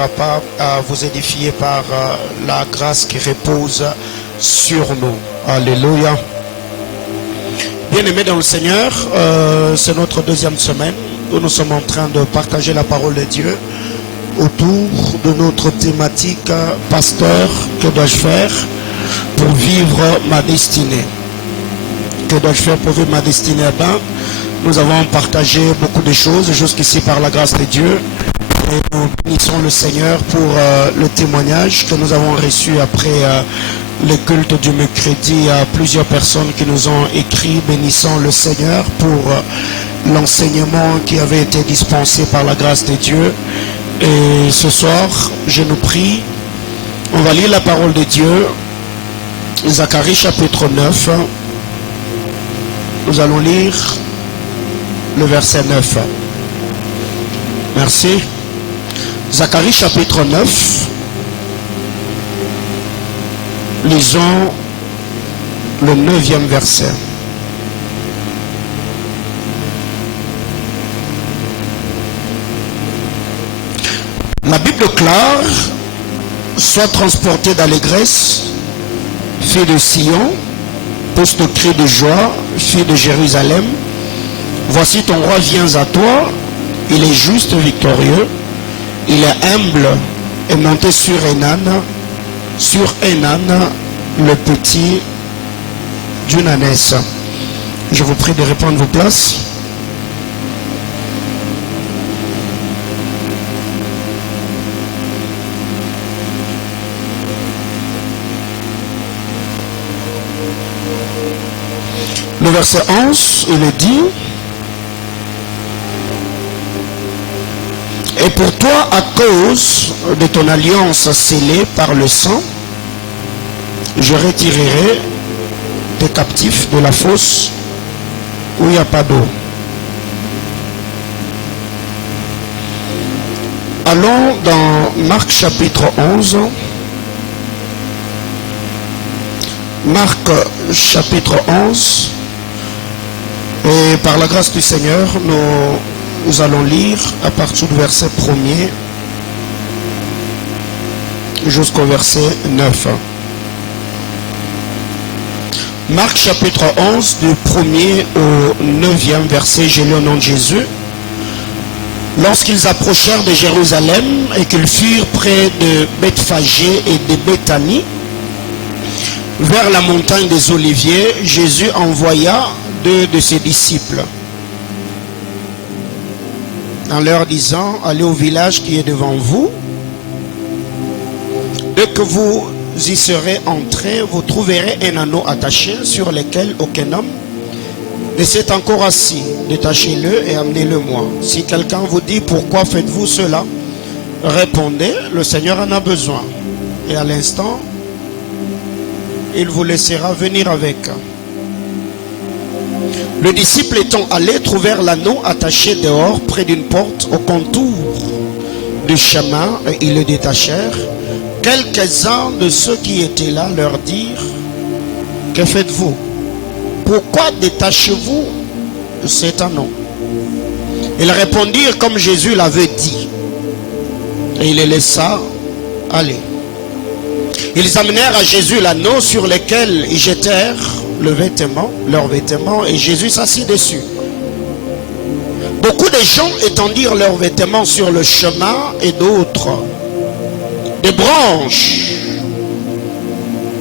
n'arrivera pas à vous édifier par la grâce qui repose sur nous. Alléluia. Bien-aimés dans le Seigneur, c'est notre deuxième semaine où nous sommes en train de partager la parole de Dieu autour de notre thématique « Pasteur, que dois-je faire pour vivre ma destinée ?» Que dois-je faire pour vivre ma destinée? Nous avons partagé beaucoup de choses jusqu'ici par la grâce de Dieu. Et nous bénissons le Seigneur pour le témoignage que nous avons reçu après le culte du mercredi. Il y a plusieurs personnes qui nous ont écrit bénissant le Seigneur pour l'enseignement qui avait été dispensé par la grâce de Dieu. Et ce soir, je nous prie, on va lire la parole de Dieu, Zacharie chapitre 9. Nous allons lire le verset 9. Merci. Zacharie chapitre 9. Lisons le 9e verset. La Bible déclare: sois transporté d'allégresse, fille de Sion, pousse de cris de joie, fille de Jérusalem. Voici ton roi vient à toi, il est juste et victorieux, il est humble et monté sur Hénan, le petit d'une ânesse. Je vous prie de reprendre vos places. Le verset 11, il est dit: et pour toi, à cause de ton alliance scellée par le sang, je retirerai tes captifs de la fosse où il n'y a pas d'eau. Allons dans Marc chapitre 11. Marc chapitre 11. Et par la grâce du Seigneur, nous allons lire à partir du verset 1er jusqu'au verset 9. Marc chapitre 11, du 1er au 9e verset, je lis au nom de Jésus. Lorsqu'ils approchèrent de Jérusalem et qu'ils furent près de Bethphagée et de Béthanie, vers la montagne des Oliviers, Jésus envoya 2 de ses disciples, en leur disant: allez au village qui est devant vous. Dès que vous y serez entrés, vous trouverez un anneau attaché sur lequel aucun homme ne s'est encore assis. Détachez-le et amenez-le-moi. Si quelqu'un vous dit: pourquoi faites-vous cela? Répondez: le Seigneur en a besoin. Et à l'instant, il vous laissera venir avec. Les disciples étant allés, trouvèrent l'anneau attaché dehors près d'une porte au contour du chemin et ils le détachèrent. Quelques-uns de ceux qui étaient là leur dirent: que faites-vous? Pourquoi détachez-vous cet anneau? Ils répondirent comme Jésus l'avait dit, et il les laissa aller. Ils amenèrent à Jésus l'anneau sur lequel ils jetèrent leurs vêtements, et Jésus s'assit dessus. Beaucoup de gens étendirent leurs vêtements sur le chemin, et d'autres des branches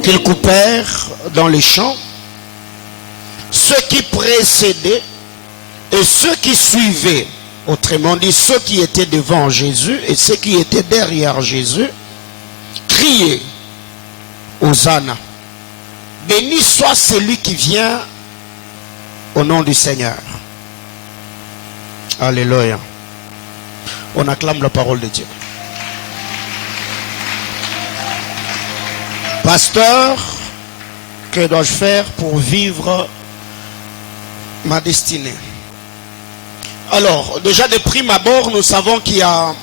qu'ils coupèrent dans les champs. Ceux qui précédaient et ceux qui suivaient, autrement dit ceux qui étaient devant Jésus et ceux qui étaient derrière Jésus, criaient: Hosanna, béni soit celui qui vient au nom du Seigneur. Alléluia. On acclame la parole de Dieu. Pasteur, que dois-je faire pour vivre ma destinée? Alors, déjà de prime abord, nous savons qu'il y a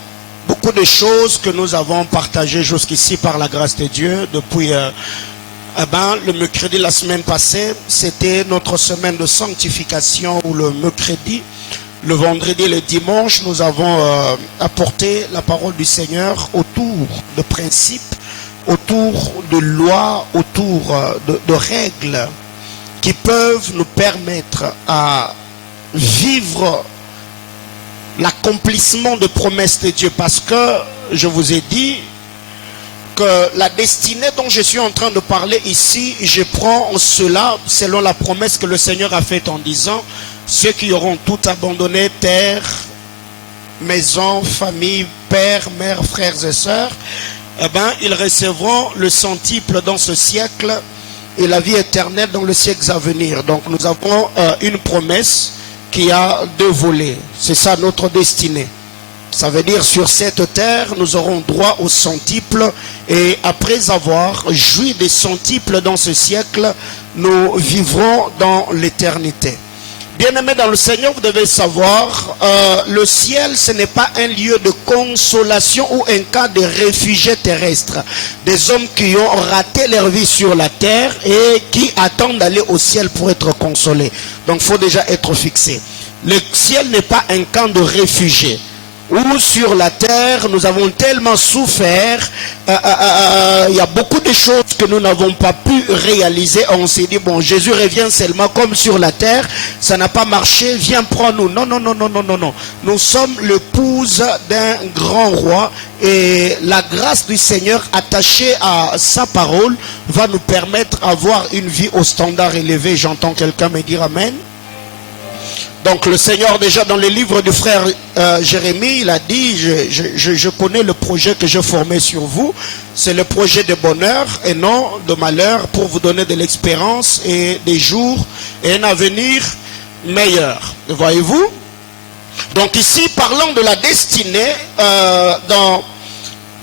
beaucoup de choses que nous avons partagées jusqu'ici par la grâce de Dieu. Depuis le mercredi la semaine passée, c'était notre semaine de sanctification, où le mercredi, Le vendredi et le dimanche, nous avons apporté la parole du Seigneur autour de principes, autour de lois, autour de règles qui peuvent nous permettre à vivre l'accomplissement de promesses de Dieu. Parce que je vous ai dit que la destinée dont je suis en train de parler ici, je prends cela selon la promesse que le Seigneur a faite en disant: ceux qui auront tout abandonné, terre, maison, famille, père, mère, frères et sœurs, eh bien, ils recevront le centuple dans ce siècle et la vie éternelle dans le siècle à venir. Donc nous avons une promesse qui a deux volets. C'est ça notre destinée. Ça veut dire sur cette terre, nous aurons droit au centuple, et après avoir joui des centuples dans ce siècle, nous vivrons dans l'éternité. Bien-aimés dans le Seigneur, vous devez savoir, le ciel, ce n'est pas un lieu de consolation ou un cas de réfugiés terrestres. Des hommes qui ont raté leur vie sur la terre et qui attendent d'aller au ciel pour être consolés. Donc, il faut déjà être fixé. Le ciel n'est pas un camp de réfugiés. Où sur la terre, nous avons tellement souffert, il y a beaucoup de choses que nous n'avons pas pu réaliser. On s'est dit, bon, Jésus revient seulement comme sur la terre, ça n'a pas marché, viens prends-nous. Non, non, non, non, non, non, non. Nous sommes l'épouse d'un grand roi, et la grâce du Seigneur attachée à sa parole va nous permettre d'avoir une vie au standard élevé. J'entends quelqu'un me dire amen. Donc le Seigneur, déjà dans le livre du frère Jérémie, il a dit, je connais le projet que j'ai formé sur vous. C'est le projet de bonheur et non de malheur, pour vous donner de l'expérience et des jours et un avenir meilleur. Voyez-vous? Donc ici, parlant de la destinée, dans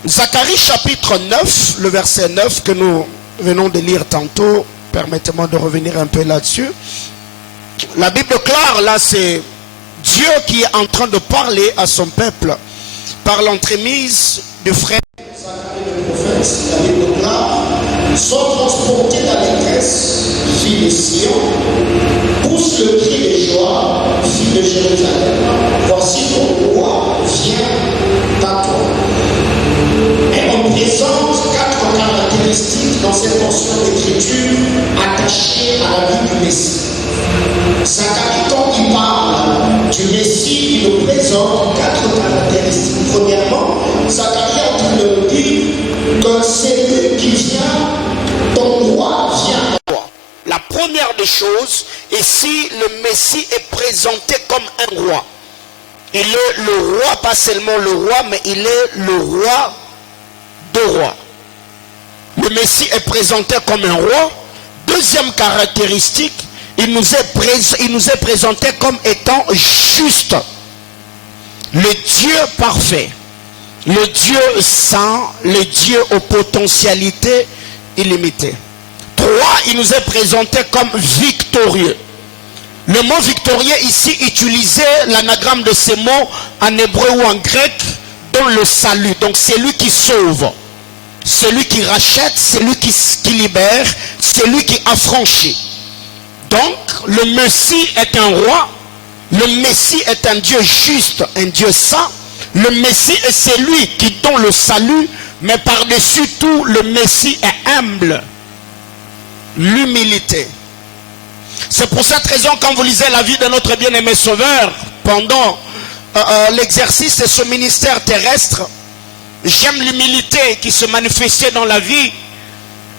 Zacharie chapitre 9, le verset 9 que nous venons de lire tantôt, permettez-moi de revenir un peu là-dessus. La Bible claire, là, c'est Dieu qui est en train de parler à son peuple par l'entremise du frère Zacharie le prophète. La Bible claire: sont transportés dans la détresse, fille de Sion, pousse le cri de joie, fille de Jérusalem. Voici ton roi vient à toi. Et on présente 4 caractéristiques dans cette portion d'écriture attachées à la vie du Messie. Zacharie, quand il parle du Messie, il nous présente 4 caractéristiques. Premièrement, Zacharie est en train de nous dire que c'est lui qui vient, ton roi vient à toi. La première des choses, ici, le Messie est présenté comme un roi. Il est le roi, pas seulement le roi, mais il est le roi de rois. Le Messie est présenté comme un roi. Deuxième caractéristique, il nous est présenté comme étant juste, le Dieu parfait, le Dieu saint, le Dieu aux potentialités illimitées. 3, il nous est présenté comme victorieux. Le mot victorieux ici utilisait l'anagramme de ces mots en hébreu ou en grec, dans le salut. Donc c'est lui qui sauve, celui qui rachète, celui qui libère, celui qui affranchit. Donc, le Messie est un roi, le Messie est un Dieu juste, un Dieu saint. Le Messie est celui qui donne le salut, mais par-dessus tout, le Messie est humble. L'humilité. C'est pour cette raison, quand vous lisez la vie de notre bien-aimé Sauveur, pendant l'exercice de ce ministère terrestre, j'aime l'humilité qui se manifestait dans la vie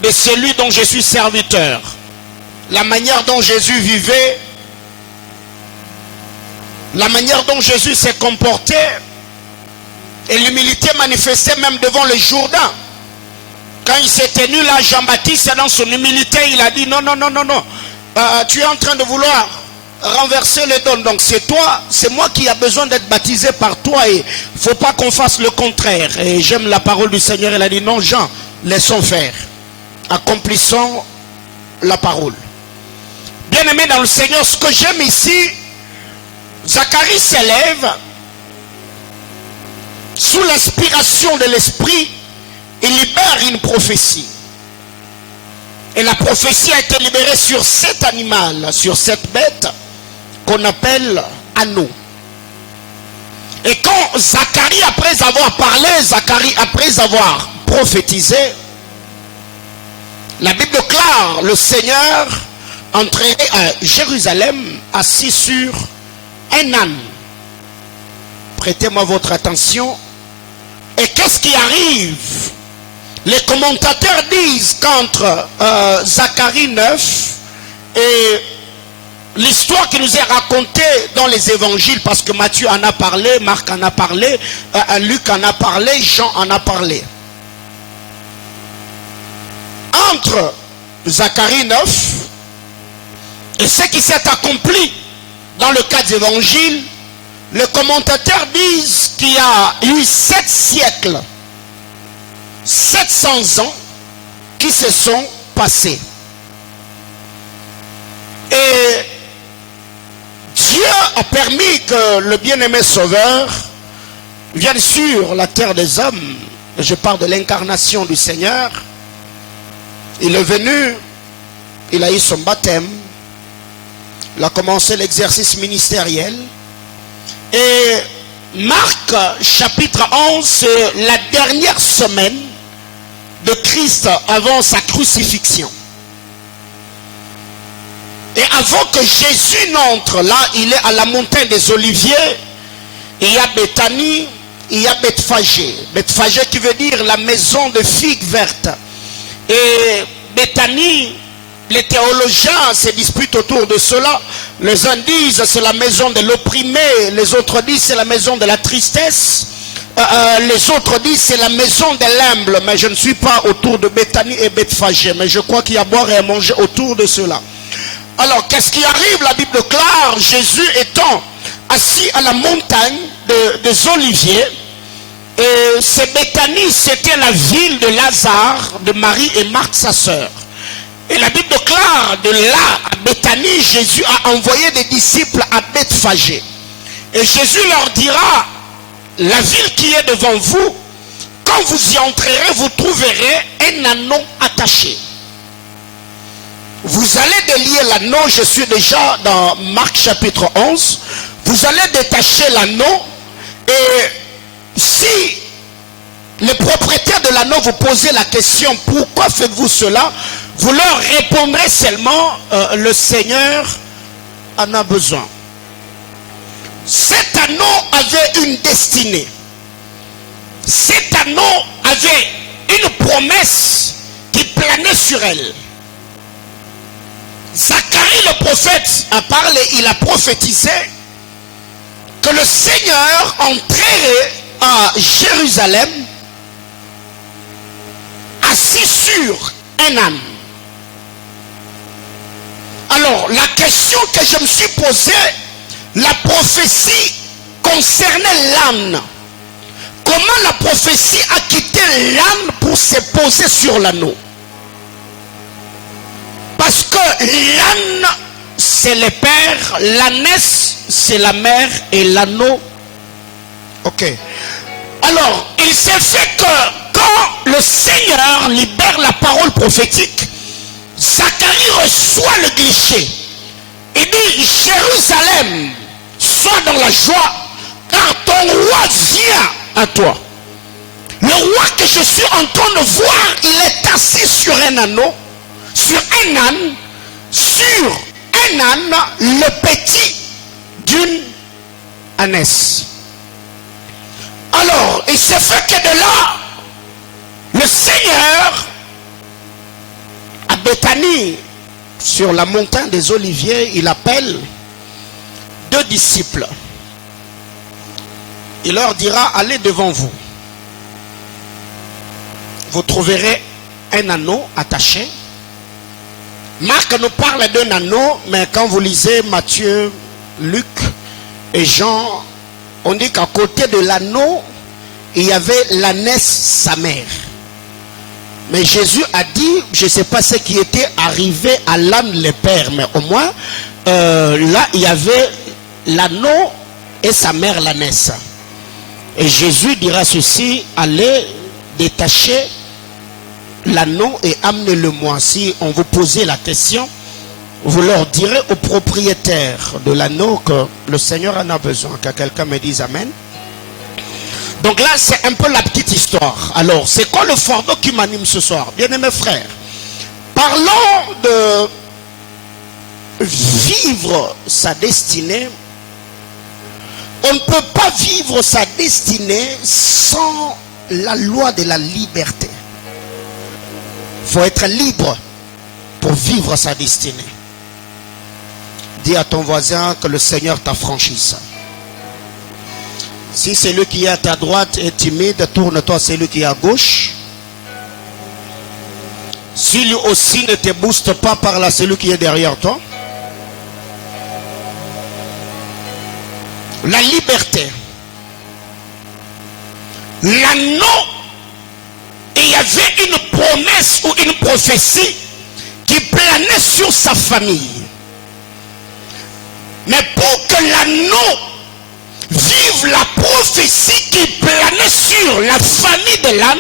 de celui dont je suis serviteur. La manière dont Jésus vivait, la manière dont Jésus s'est comporté, et l'humilité manifestée même devant le Jourdain. Quand il s'est tenu là, Jean-Baptiste, dans son humilité, il a dit non, non, non, non, non, tu es en train de vouloir renverser les dons, donc c'est toi, c'est moi qui a besoin d'être baptisé par toi, et il ne faut pas qu'on fasse le contraire. Et j'aime la parole du Seigneur, il a dit non, Jean, laissons faire, accomplissons la parole. Bien-aimé dans le Seigneur, ce que j'aime ici, Zacharie s'élève sous l'inspiration de l'Esprit, il libère une prophétie. Et la prophétie a été libérée sur cet animal, sur cette bête qu'on appelle anneau. Et quand Zacharie, après avoir parlé, Zacharie, après avoir prophétisé, la Bible déclare, le Seigneur entrait à Jérusalem assis sur un âne. Prêtez-moi votre attention. Et qu'est-ce qui arrive? Les commentateurs disent qu'entre Zacharie 9 et l'histoire qui nous est racontée dans les évangiles, parce que Matthieu en a parlé, Marc en a parlé, Luc en a parlé, Jean en a parlé. Entre Zacharie 9 et ce qui s'est accompli dans le cas des évangiles, les commentateurs disent qu'il y a eu 7 siècles, 700 ans qui se sont passés. Et Dieu a permis que le bien-aimé Sauveur vienne sur la terre des hommes. Je parle de l'incarnation du Seigneur. Il est venu, il a eu son baptême, il a commencé l'exercice ministériel. Et Marc chapitre 11, c'est la dernière semaine de Christ avant sa crucifixion. Et avant que Jésus n'entre là, il est à la montagne des Oliviers. Il y a Béthanie, il y a Bethphagée. Bethphagée qui veut dire la maison de figues vertes. Et Béthanie, les théologiens se disputent autour de cela. Les uns disent c'est la maison de l'opprimé, les autres disent c'est la maison de la tristesse, les autres disent c'est la maison de l'humble. Mais je ne suis pas autour de Béthanie et Bethphagée, mais je crois qu'il y a à boire et à manger autour de cela. Alors qu'est-ce qui arrive? La Bible déclare, Jésus étant assis à la montagne des Oliviers, et c'est Béthanie, c'était la ville de Lazare, de Marie et Marthe sa sœur. Et la Bible déclare, de là à Béthanie, Jésus a envoyé des disciples à Bethphagée. Et Jésus leur dira, la ville qui est devant vous, quand vous y entrerez, vous trouverez un anneau attaché. Vous allez délier l'anneau, je suis déjà dans Marc chapitre 11. Vous allez détacher l'anneau, et si le propriétaire de l'anneau vous posez la question, pourquoi faites-vous cela? Vous leur répondrez seulement, le Seigneur en a besoin. Cet anneau avait une destinée. Cet anneau avait une promesse qui planait sur elle. Zacharie le prophète a parlé, il a prophétisé que le Seigneur entrerait à Jérusalem assis sur un âne. Alors la question que je me suis posée, la prophétie concernait l'âne. Comment la prophétie a quitté l'âne pour se poser sur l'anneau? Parce que l'âne, c'est le père, l'ânesse, c'est la mère, et l'anneau. Ok. Alors, il s'est fait que quand le Seigneur libère la parole prophétique, Zacharie reçoit le cliché. Il dit, Jérusalem, sois dans la joie, car ton roi vient à toi. Le roi que je suis en train de voir, il est assis sur un anneau, sur un âne, le petit d'une ânesse. Alors, il s'est fait que de là, le Seigneur, à Béthanie, sur la montagne des Oliviers, il appelle 2 disciples. Il leur dira, allez devant vous. Vous trouverez un anneau attaché. Marc nous parle d'un anneau, mais quand vous lisez Matthieu, Luc et Jean, on dit qu'à côté de l'anneau, il y avait l'ânesse, sa mère. Mais Jésus a dit, je ne sais pas ce qui était arrivé à l'âne le père, mais au moins, là, il y avait l'anneau et sa mère, l'ânesse. Et Jésus dira ceci, allez détacher l'anneau et amenez-le-moi. Si on vous posait la question, vous leur direz au propriétaire de l'anneau que le Seigneur en a besoin. Que quelqu'un me dise Amen. Donc là, c'est un peu la petite histoire. Alors, c'est quoi le fardeau qui m'anime ce soir? Bien-aimés frères, parlons de vivre sa destinée. On ne peut pas vivre sa destinée sans la loi de la liberté. Il faut être libre pour vivre sa destinée. Dis à ton voisin que le Seigneur t'affranchisse. Si celui qui est à ta droite est timide, tourne-toi à celui qui est à gauche. Si lui aussi ne te booste pas, parle à celui qui est derrière toi. La liberté. L'anneau, il y avait une promesse ou une prophétie qui planait sur sa famille. Mais pour que l'anneau vive la prophétie qui planait sur la famille de l'âme,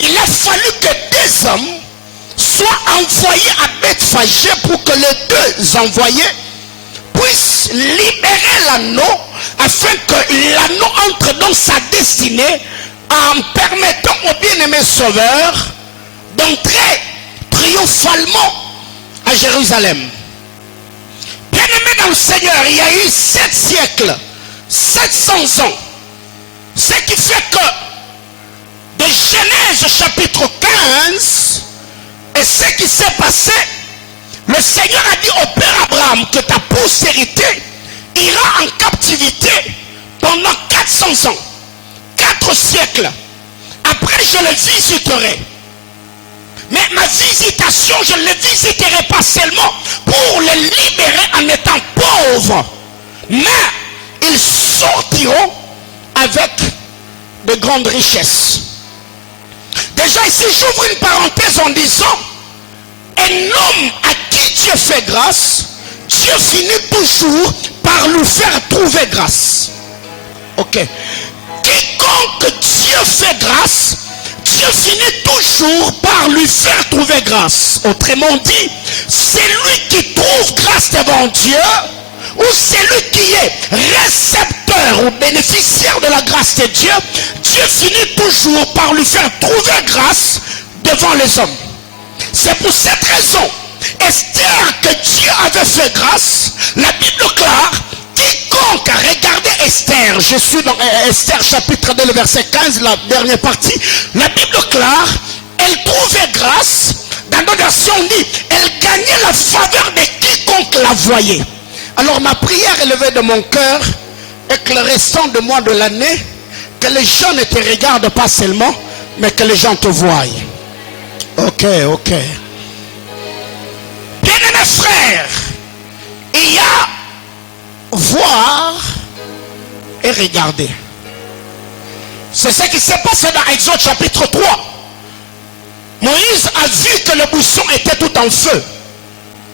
il a fallu que deux hommes soient envoyés à Bethphagée pour que les deux envoyés puissent libérer l'anneau afin que l'anneau entre dans sa destinée en permettant au bien-aimé sauveur d'entrer triomphalement à Jérusalem. Bien-aimé dans le Seigneur, il y a eu 7 siècles, 700 ans. Ce qui fait que de Genèse chapitre 15 et ce qui s'est passé, le Seigneur a dit au Père Abraham que ta postérité ira en captivité pendant 400 ans, 4 siècles. Après je le visiterai. Mais ma visitation, je ne le visiterai pas seulement pour les libérer en étant pauvres, mais ils sortiront avec de grandes richesses. Déjà ici, j'ouvre une parenthèse en disant, un homme à qui Dieu fait grâce, Dieu finit toujours par lui faire trouver grâce. Ok. Quiconque Dieu fait grâce, Dieu finit toujours par lui faire trouver grâce. Autrement dit, c'est lui qui trouve grâce devant Dieu, ou celui qui est récepteur ou bénéficiaire de la grâce de Dieu, Dieu finit toujours par lui faire trouver grâce devant les hommes. C'est pour cette raison, Esther, que Dieu avait fait grâce, la Bible déclare, quiconque a regardé Esther, je suis dans Esther chapitre 2, le verset 15, la dernière partie, la Bible déclare, elle trouvait grâce, dans notre version on dit, elle gagnait la faveur de quiconque la voyait. Alors ma prière élevée de mon cœur est que le restant de mois de l'année, que les gens ne te regardent pas seulement, mais que les gens te voient. Ok. Bien-aimés frères, il y a voir et regarder. C'est ce qui s'est passé dans Exode chapitre 3. Moïse a vu que le buisson était tout en feu.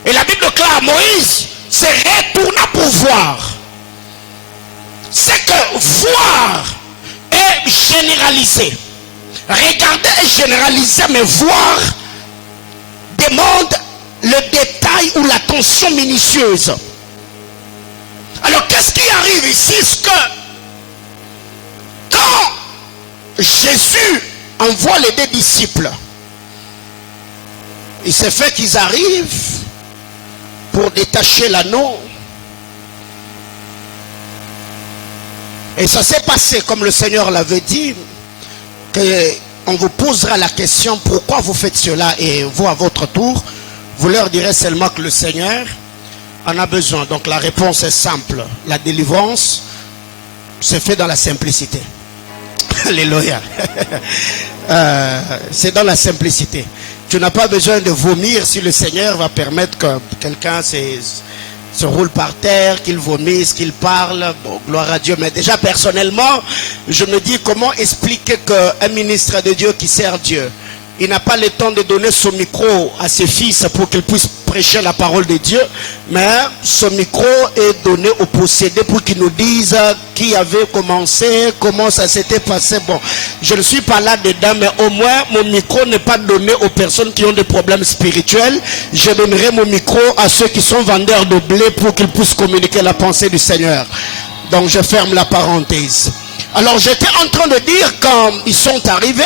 Et la Bible déclare, Moïse se retourna pour voir. C'est que voir est généralisé. Regarder est généralisé, mais voir demande le détail ou l'attention minutieuse. Alors qu'est-ce qui arrive ici? C'est que quand Jésus envoie les deux disciples, il s'est fait qu'ils arrivent pour détacher l'anneau. Et ça s'est passé comme le Seigneur l'avait dit, qu'on vous posera la question pourquoi vous faites cela, et vous à votre tour, vous leur direz seulement que le Seigneur en a besoin. Donc la réponse est simple. La délivrance se fait dans la simplicité. Alléluia. C'est dans la simplicité. Tu n'as pas besoin de vomir si le Seigneur va permettre que quelqu'un se roule par terre, qu'il vomisse, qu'il parle. Bon, gloire à Dieu. Mais déjà personnellement, je me dis comment expliquer qu'un ministre de Dieu qui sert Dieu, il n'a pas le temps de donner son micro à ses fils pour qu'ils puissent prêcher la parole de Dieu, mais ce micro est donné aux possédés pour qu'ils nous disent qui avait commencé, comment ça s'était passé. Bon, je ne suis pas là dedans, mais au moins mon micro n'est pas donné aux personnes qui ont des problèmes spirituels. Je donnerai mon micro à ceux qui sont vendeurs de blé pour qu'ils puissent communiquer la pensée du Seigneur. Donc je ferme la parenthèse. Alors j'étais en train de dire, quand ils sont arrivés,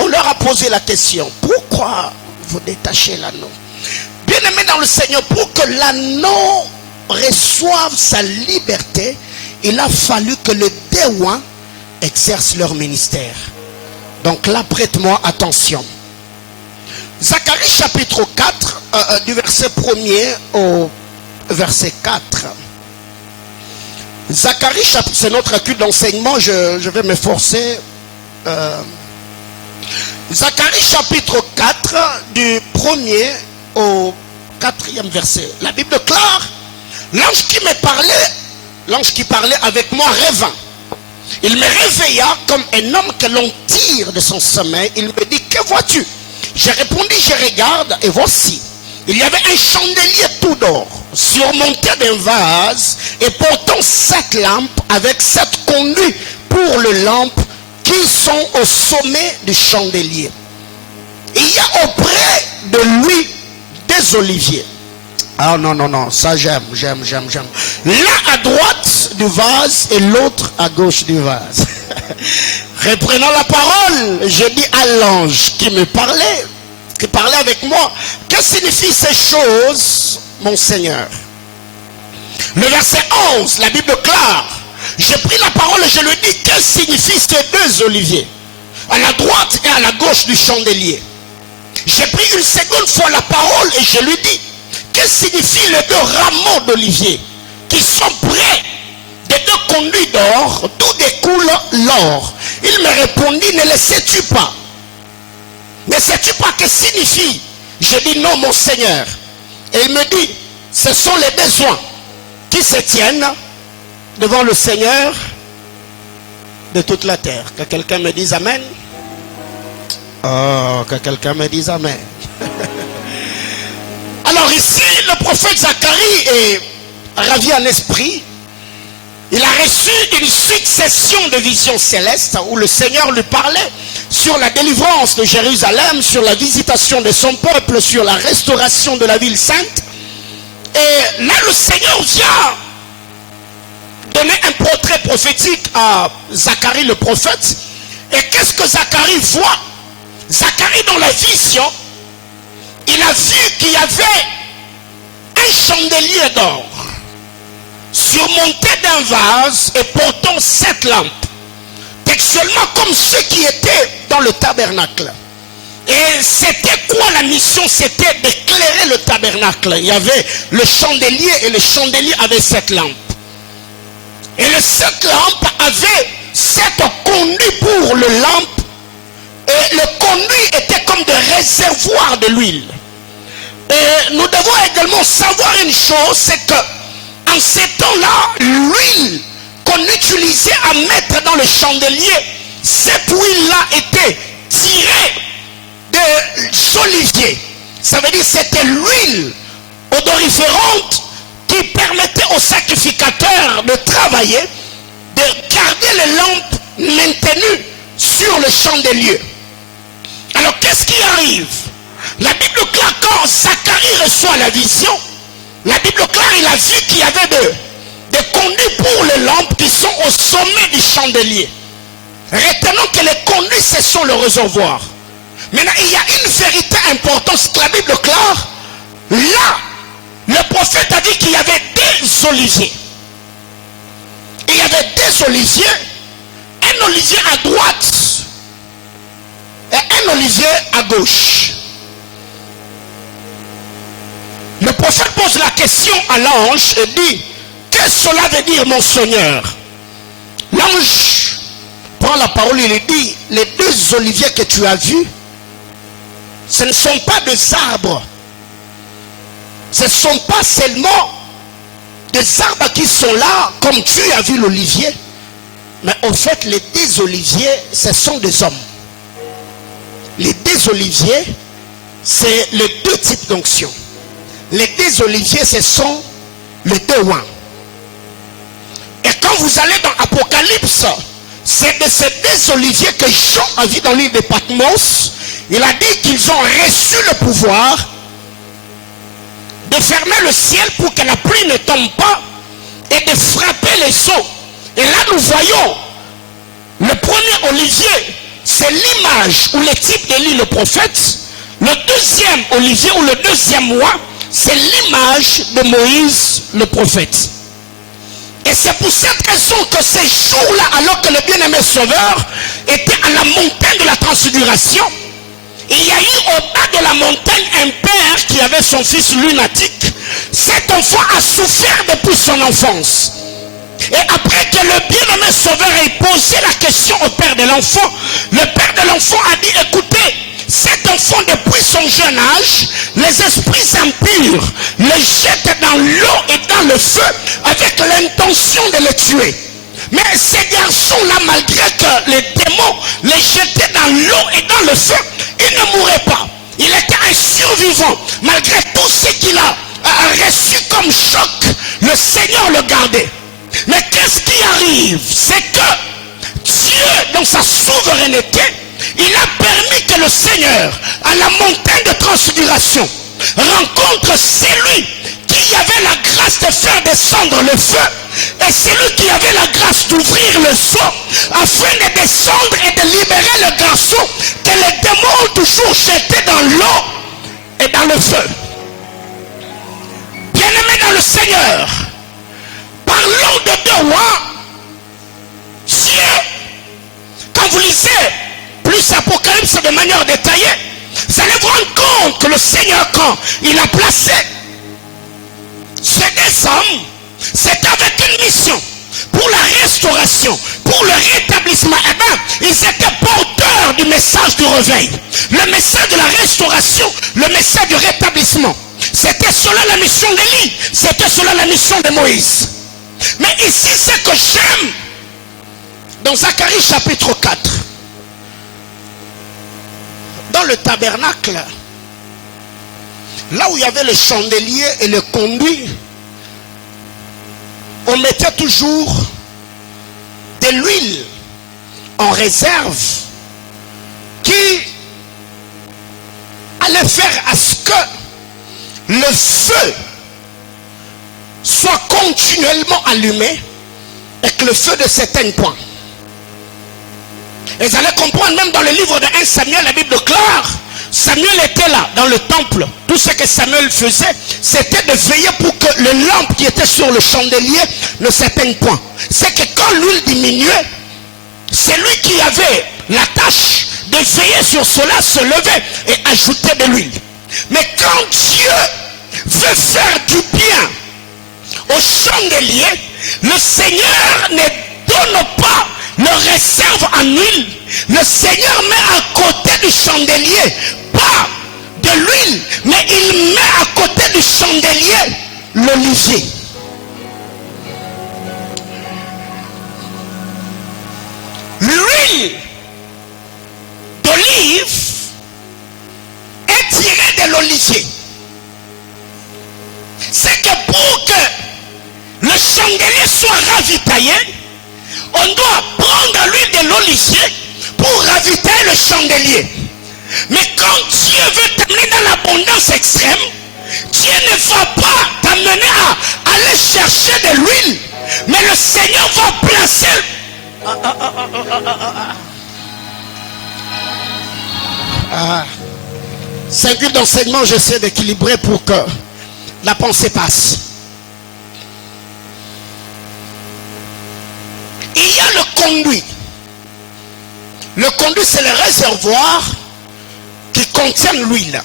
on leur a posé la question, pourquoi vous détachez l'anneau? Bien aimé dans le Seigneur, pour que l'anneau reçoive sa liberté, il a fallu que les déouans exercent leur ministère. Donc là, prête-moi attention. Zacharie chapitre 4, du verset 1er au verset 4. Zacharie, c'est notre culte d'enseignement, je vais m'efforcer. Zacharie chapitre 4, du 1er au 4e verset. La Bible déclare, l'ange qui parlait avec moi rêva. Il me réveilla comme un homme que l'on tire de son sommeil. Il me dit, que vois-tu? J'ai répondu, je regarde, et voici. Il y avait un chandelier tout d'or, surmonté d'un vase, et portant 7 lampes avec 7 conduits pour les lampes qui sont au sommet du chandelier. Il y a auprès de lui des oliviers. Ah non, non, non, ça j'aime. L'un à droite du vase et l'autre à gauche du vase. Reprenant la parole, je dis à l'ange qui parlait avec moi, que signifient ces choses, mon Seigneur? Le verset 11, la Bible déclare, j'ai pris la parole et je lui dis, que signifient ces deux oliviers, à la droite et à la gauche du chandelier? J'ai pris une seconde fois la parole et je lui dis, que signifient les deux rameaux d'olivier qui sont près des deux conduits d'or, d'où découle l'or? Il me répondit, ne le sais-tu pas? Ne sais-tu pas que signifie? Je dis non, mon Seigneur. Et il me dit, ce sont les besoins qui se tiennent devant le Seigneur de toute la terre. Que quelqu'un me dise amen. Oh, que quelqu'un me dise amen. Alors ici, le prophète Zacharie est ravi en esprit. Il a reçu une succession de visions célestes où le Seigneur lui parlait sur la délivrance de Jérusalem, sur la visitation de son peuple, sur la restauration de la ville sainte. Et là, le Seigneur vient donner un portrait prophétique à Zacharie le prophète. Et qu'est-ce que Zacharie voit? Zacharie, dans la vision, il a vu qu'il y avait un chandelier d'or surmonté d'un vase et portant 7 lampes, textuellement comme ceux qui étaient dans le tabernacle. Et c'était quoi la mission? C'était d'éclairer le tabernacle. Il y avait le chandelier et le chandelier avait 7 lampes. Et les 7 lampes avaient 7 conduits pour le lampe. Et le conduit était comme des réservoirs de l'huile. Et nous devons également savoir une chose, c'est que en ces temps-là, l'huile qu'on utilisait à mettre dans le chandelier, cette huile-là était tirée des oliviers. Ça veut dire que c'était l'huile odoriférante qui permettait aux sacrificateurs de travailler, de garder les lampes maintenues sur le chandelier. Alors qu'est-ce qui arrive? La Bible claire, quand Zacharie reçoit la vision, la Bible claire, il a vu qu'il y avait des conduits pour les lampes qui sont au sommet du chandelier. Retenons que les conduits, ce sont le réservoir. Maintenant, il y a une vérité importante que la Bible claire. Là, le prophète a dit qu'il y avait des oliviers. Il y avait des oliviers, un olivier à droite et un olivier à gauche. Le prophète pose la question à l'ange et dit, qu'est-ce que cela veut dire, mon Seigneur? L'ange prend la parole et lui dit, les deux oliviers que tu as vus, ce ne sont pas des arbres. Ce ne sont pas seulement des arbres qui sont là, comme tu as vu l'olivier. Mais en fait, les deux oliviers, ce sont des hommes. Les deux oliviers, c'est les deux types d'onction. Les deux oliviers, ce sont les deux oins. Et quand vous allez dans Apocalypse, c'est de ces deux oliviers que Jean a vu dans l'île de Patmos. Il a dit qu'ils ont reçu le pouvoir de fermer le ciel pour que la pluie ne tombe pas et de frapper les eaux Et là, nous voyons le premier olivier, c'est l'image ou le type d'Élie le prophète. Le deuxième olivier ou le deuxième mois, c'est l'image de Moïse le prophète. Et c'est pour cette raison que ces jours-là, alors que le bien-aimé Sauveur était à la montagne de la transfiguration, il y a eu au bas de la montagne un père qui avait son fils lunatique. Cet enfant a souffert depuis son enfance. Et après que le bien-aimé Sauveur ait posé la question au père de l'enfant, le père de l'enfant a dit, écoutez, cet enfant depuis son jeune âge, les esprits impurs le jettent dans l'eau et dans le feu avec l'intention de le tuer. Mais ces garçons-là, malgré que les démons les jetaient dans l'eau et dans le feu, ils ne mouraient pas. Il était un survivant. Malgré tout ce qu'il a reçu comme choc, le Seigneur le gardait. Mais qu'est-ce qui arrive? C'est que Dieu, dans sa souveraineté, il a permis que le Seigneur, à la montagne de transfiguration, rencontre celui qui avait la grâce de faire descendre le feu et celui qui avait la grâce d'ouvrir le seau afin de descendre et de libérer le garçon que les démons ont toujours jeté dans l'eau et dans le feu. Bien-aimés dans le Seigneur, parlons de deux rois. Dieu, quand vous lisez plus Apocalypse de manière détaillée, vous allez vous rendre compte que le Seigneur, quand il a placé ces deux hommes, c'est avec une mission pour la restauration, pour le rétablissement. Eh bien, ils étaient porteurs du message du réveil, le message de la restauration, le message du rétablissement. C'était cela la mission d'Élie, c'était cela la mission de Moïse. Mais ici, ce que j'aime, dans Zacharie chapitre 4, dans le tabernacle, là où il y avait le chandelier et le conduit, on mettait toujours de l'huile en réserve qui allait faire à ce que le feu soit continuellement allumé et que le feu ne s'éteigne point. Et vous allez comprendre, même dans le livre de 1 Samuel, la Bible déclare, Samuel était là, dans le temple. Tout ce que Samuel faisait, c'était de veiller pour que le lampe qui était sur le chandelier ne s'éteigne point. C'est que quand l'huile diminuait, c'est lui qui avait la tâche de veiller sur cela, se lever et ajouter de l'huile. Mais quand Dieu veut faire du bien au chandelier, le Seigneur ne donne pas le réserve en huile. Le Seigneur met à côté du chandelier pas de l'huile, mais il met à côté du chandelier l'olivier. L'huile d'olive est tirée de l'olivier. C'est que pour que le chandelier soit ravitaillé, on doit prendre l'huile de l'olivier pour ravitailler le chandelier. Mais quand Dieu veut t'amener dans l'abondance extrême, Dieu ne va pas t'amener à aller chercher de l'huile, mais le Seigneur va placer. C'est un d'enseignement, j'essaie d'équilibrer pour que la pensée passe. Il y a le conduit. Le conduit, c'est le réservoir qui contient l'huile.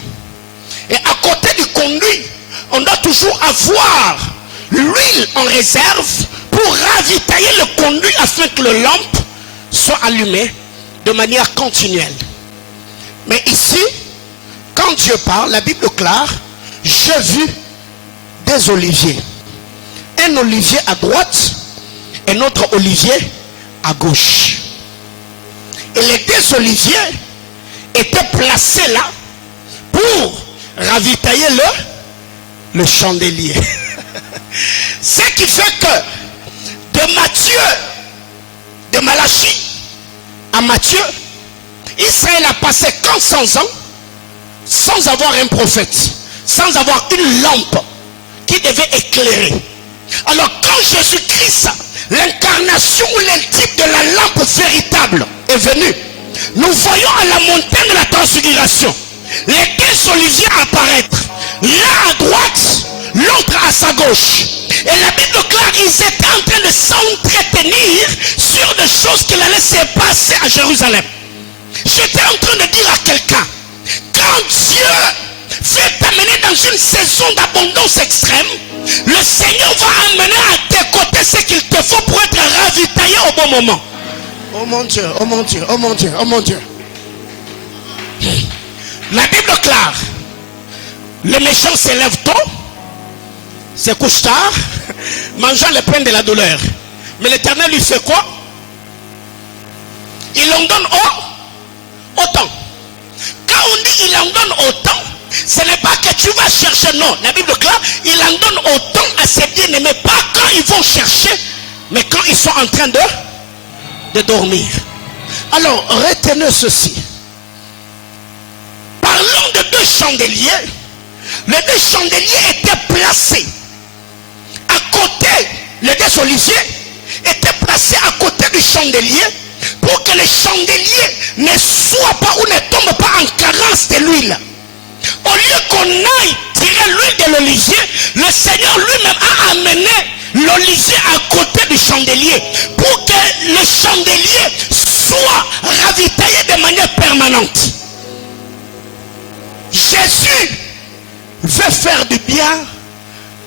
Et à côté du conduit, on doit toujours avoir l'huile en réserve pour ravitailler le conduit afin que le lampe soit allumée de manière continuelle. Mais ici, quand Dieu parle, la Bible déclare, j'ai vu des oliviers. Un olivier à droite et notre olivier à gauche. Et les deux oliviers étaient placés là pour ravitailler le chandelier. Ce qui fait que de Matthieu, de Malachie à Matthieu, Israël a passé 400 ans sans avoir un prophète, sans avoir une lampe qui devait éclairer. Alors quand Jésus-Christ l'incarnation ou le type de la lampe véritable est venu. Nous voyons à la montagne de la transfiguration les deux oliviers apparaître, l'un à droite, l'autre à sa gauche. Et la Bible déclare qu'ils étaient en train de s'entretenir sur des choses qu'il allait se passer à Jérusalem. J'étais en train de dire à quelqu'un, quand Dieu fait t'amener dans une saison d'abondance extrême, le Seigneur va amener à tes côtés ce qu'il te faut pour être ravitaillé au bon moment. Oh mon Dieu, oh mon Dieu, oh mon Dieu, oh mon Dieu. La Bible déclare, les méchants se lèvent tôt, se couchent tard, mangeant le pain de la douleur. Mais l'Éternel lui fait quoi? Il en donne autant. Quand on dit il en donne autant, ce n'est pas que tu vas chercher, non. La Bible déclare, il en donne autant à ses bien-aimés, pas quand ils vont chercher, mais quand ils sont en train de dormir. Alors, retenez ceci. Parlons de deux chandeliers. Les deux chandeliers étaient placés à côté, les deux oliviers étaient placés à côté du chandelier pour que le chandelier ne soit pas ou ne tombe pas en carence de l'huile. Au lieu qu'on aille tirer l'huile de l'olivier, le Seigneur lui-même a amené l'olivier à côté du chandelier pour que le chandelier soit ravitaillé de manière permanente. Jésus veut faire du bien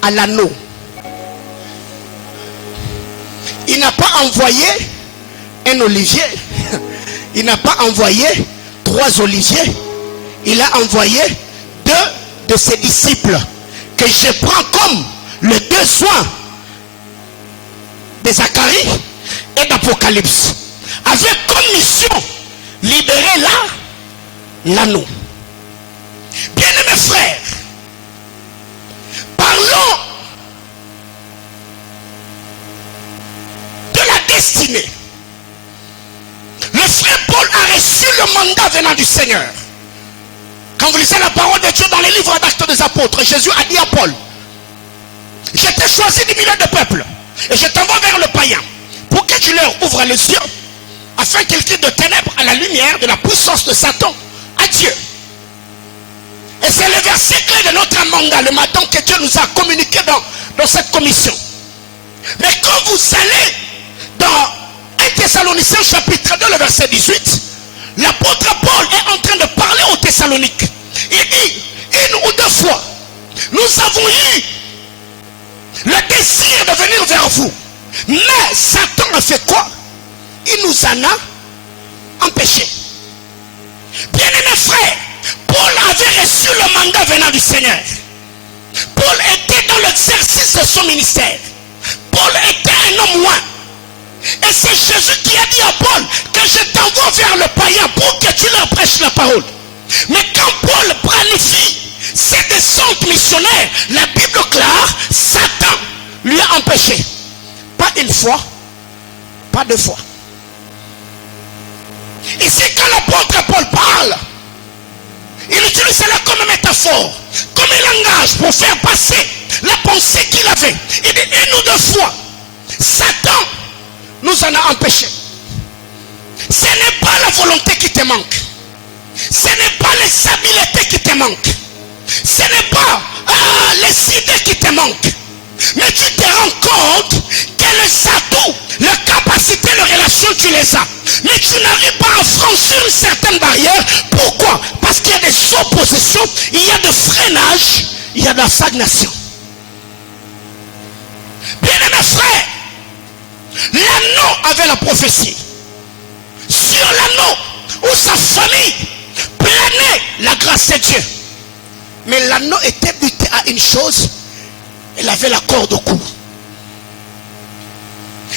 à l'anneau. Il n'a pas envoyé un olivier, il n'a pas envoyé 3 oliviers, il a envoyé 2 de ses disciples que je prends comme les 2 soins de Zacharie et d'Apocalypse, avec comme mission libérer l'anneau. Bien-aimés frères, parlons de la destinée. Le frère Paul a reçu le mandat venant du Seigneur. Quand vous lisez la parole de Dieu dans les livres d'Actes des Apôtres, Jésus a dit à Paul, je t'ai choisi du milieu de peuple et je t'envoie vers le païen pour que tu leur ouvres les yeux afin qu'ils quittent de ténèbres à la lumière de la puissance de Satan à Dieu. Et c'est le verset clé de notre mandat, le matin que Dieu nous a communiqué dans cette commission. Mais quand vous allez dans 1 Thessaloniciens chapitre 2, le verset 18, l'apôtre Paul est en train de parler aux Thessaloniques. Il dit, 1 ou 2 fois, nous avons eu le désir de venir vers vous. Mais Satan a fait quoi? Il nous en a empêchés. Bien-aimés frères, Paul avait reçu le mandat venant du Seigneur. Paul était dans l'exercice de son ministère. Paul était un homme loin. Et c'est Jésus qui a dit à Paul que je t'envoie vers le païen pour que tu leur prêches la parole. Mais quand Paul planifie ses descentes missionnaires, la Bible déclare, Satan lui a empêché. Pas une fois, pas 2 fois. Ici, quand l'apôtre Paul parle, il utilise cela comme métaphore, comme un langage pour faire passer la pensée qu'il avait. Il dit 1 ou 2 fois, Satan nous en a empêchés. Ce n'est pas la volonté qui te manque. Ce n'est pas les habiletés qui te manquent. Ce n'est pas les idées qui te manquent. Mais tu te rends compte que les atouts, les capacités, les relations, tu les as. Mais tu n'arrives pas à franchir une certaine barrière. Pourquoi? Parce qu'il y a des oppositions, il y a des freinages, il y a de la stagnation. Bien-aimés frères, l'anneau avait la prophétie. Sur l'anneau où sa famille planait la grâce de Dieu. Mais l'anneau était buté à une chose. Il avait la corde au cou.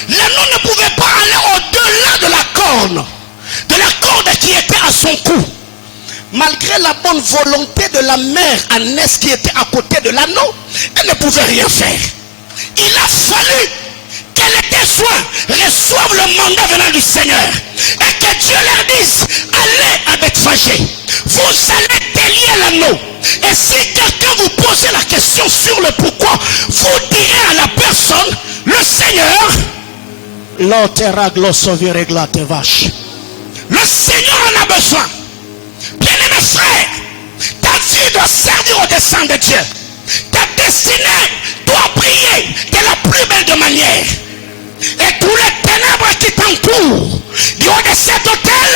L'anneau ne pouvait pas aller au-delà de la corde qui était à son cou. Malgré la bonne volonté de la mère Agnès qui était à côté de l'anneau, elle ne pouvait rien faire. Il a fallu que les 2 soins reçoivent le mandat venant du Seigneur et que Dieu leur dise, allez à Bethphagée, vous allez délier l'anneau. Et si quelqu'un vous pose la question sur le pourquoi, vous direz à la personne, le Seigneur L'otera glossovire glate vache. Le Seigneur en a besoin. Bien-aimé frère, ta vie doit servir au dessein de Dieu. Ta destinée doit briller de la plus belle de manière. Et tous les ténèbres qui t'entourent, du haut de cet hôtel,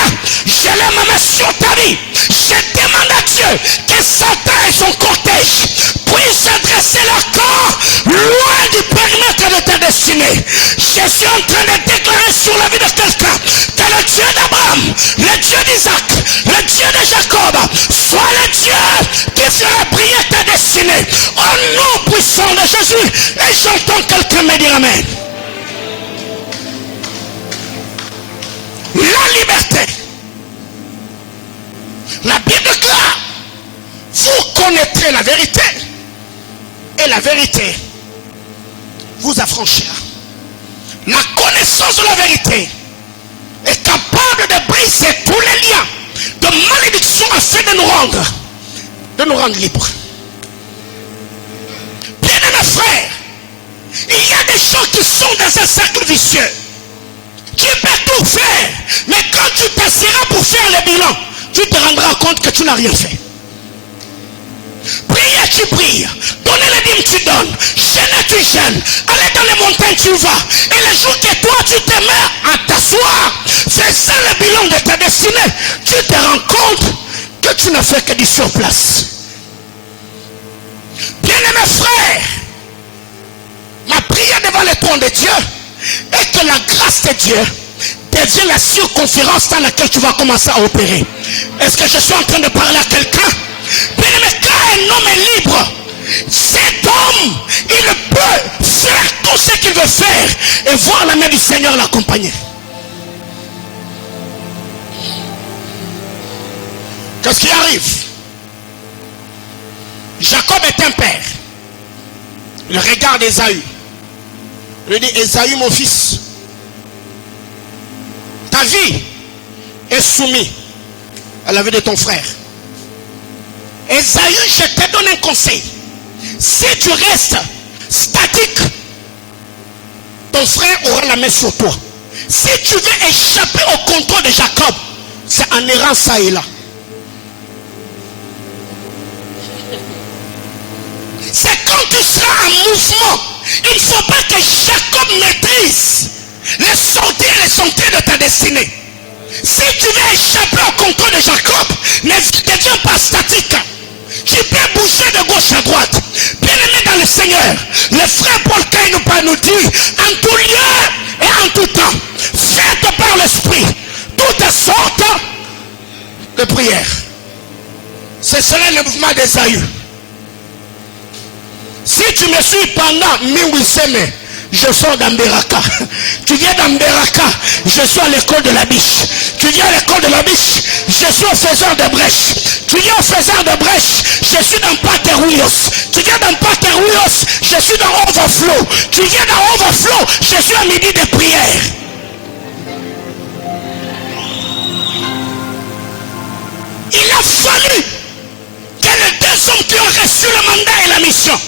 je les mets sur ta vie. Je demande à Dieu que Satan et son cortège puissent adresser leur corps loin du périmètre de ta destinée. Je suis en train de déclarer sur la vie de quelqu'un que le Dieu d'Abraham, le Dieu d'Isaac, le Dieu de Jacob, soit le Dieu qui fera briller ta destinée. Au nom puissant de Jésus. Et j'entends quelqu'un me dire amen. La liberté. La Bible déclare, vous connaîtrez la vérité et la vérité vous affranchira. La connaissance de la vérité est capable de briser tous les liens de malédiction afin de nous rendre libres. Bien-aimés frères, il y a des gens qui sont dans un cercle vicieux. Tu peux tout faire, mais quand tu t'assiras pour faire le bilan, tu te rendras compte que tu n'as rien fait. Priez, tu pries. Donnez les dîmes, tu donnes. Gêner, tu gênes. Allez dans les montagnes, tu vas. Et le jour que toi, tu te mets à t'asseoir, faisant le bilan de ta destinée, tu te rends compte que tu n'as fait que du sur place. Bien-aimés frères, ma prière devant le trône de Dieu est que la grâce de Dieu devient la circonférence dans laquelle tu vas commencer à opérer. Est-ce que je suis en train de parler à quelqu'un? Bien aimé, quand un homme est libre, cet homme, il peut faire tout ce qu'il veut faire et voir la main du Seigneur l'accompagner. Qu'est-ce qui arrive? Jacob est un père. Il regarde Ésaü. Il dit, Ésaü mon fils, ta vie est soumise à la vie de ton frère. Ésaü, je te donne un conseil. Si tu restes statique, ton frère aura la main sur toi. Si tu veux échapper au contrôle de Jacob, c'est en errant ça et là. C'est quand tu seras en mouvement. Il ne faut pas que Jacob maîtrise les sorties et les sentiers de ta destinée. Si tu veux échapper au contrôle de Jacob, ne deviens pas statique. Tu peux bouger de gauche à droite. Bien aimé dans le Seigneur, le frère Paul Kainou nous dit, en tout lieu et en tout temps, faites par l'esprit toutes sortes de prières. Ce serait le mouvement d'Ésaü. Si tu me suis pendant 1800 semaines, je sors d'Amberaka. Tu viens d'Amberaka, je suis à l'école de la biche. Tu viens à l'école de la biche, je suis au faiseur de brèche. Tu viens au faiseur de brèche, je suis dans Paterouillos. Tu viens dans Paterouillos, je suis dans Overflow. Tu viens dans Overflow, je suis à midi de prière. Il a fallu que les deux hommes qui ont reçu le mandat et la mission,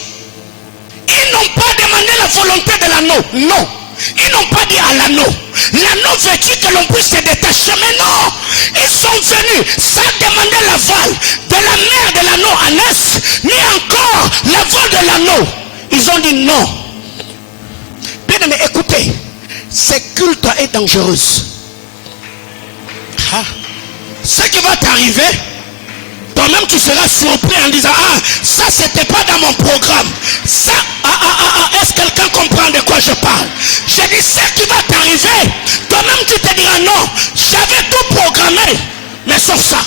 ils n'ont pas demandé la volonté de l'anneau. Non. Ils n'ont pas dit à l'anneau. L'anneau veut dire que l'on puisse se détacher. Mais non. Ils sont venus sans demander l'aval de la mère de l'anneau en est, ni encore l'aval de l'anneau. Ils ont dit non. Bien aimé, écoutez. Ce culte est dangereuse. Ce qui va t'arriver, toi-même tu seras surpris en disant, ah, ça c'était pas dans mon programme. Ça, est-ce que quelqu'un comprend de quoi je parle? J'ai dit, ce qui va t'arriver, toi-même tu te diras, non, j'avais tout programmé, mais sauf ça.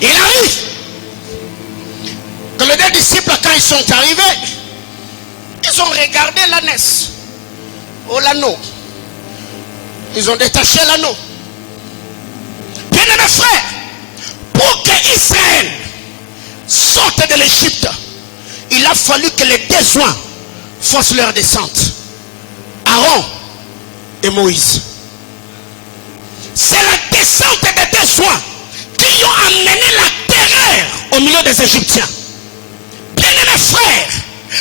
Il arrive que les deux disciples, quand ils sont arrivés, ils ont regardé l'ânesse, ou l'anneau. Ils ont détaché l'anneau. Bien-aimés frères, pour que Israël sorte de l'Égypte, il a fallu que les deux oins fassent leur descente. Aaron et Moïse. C'est la descente des deux oins qui ont amené la terreur au milieu des Égyptiens. Bien-aimés frères,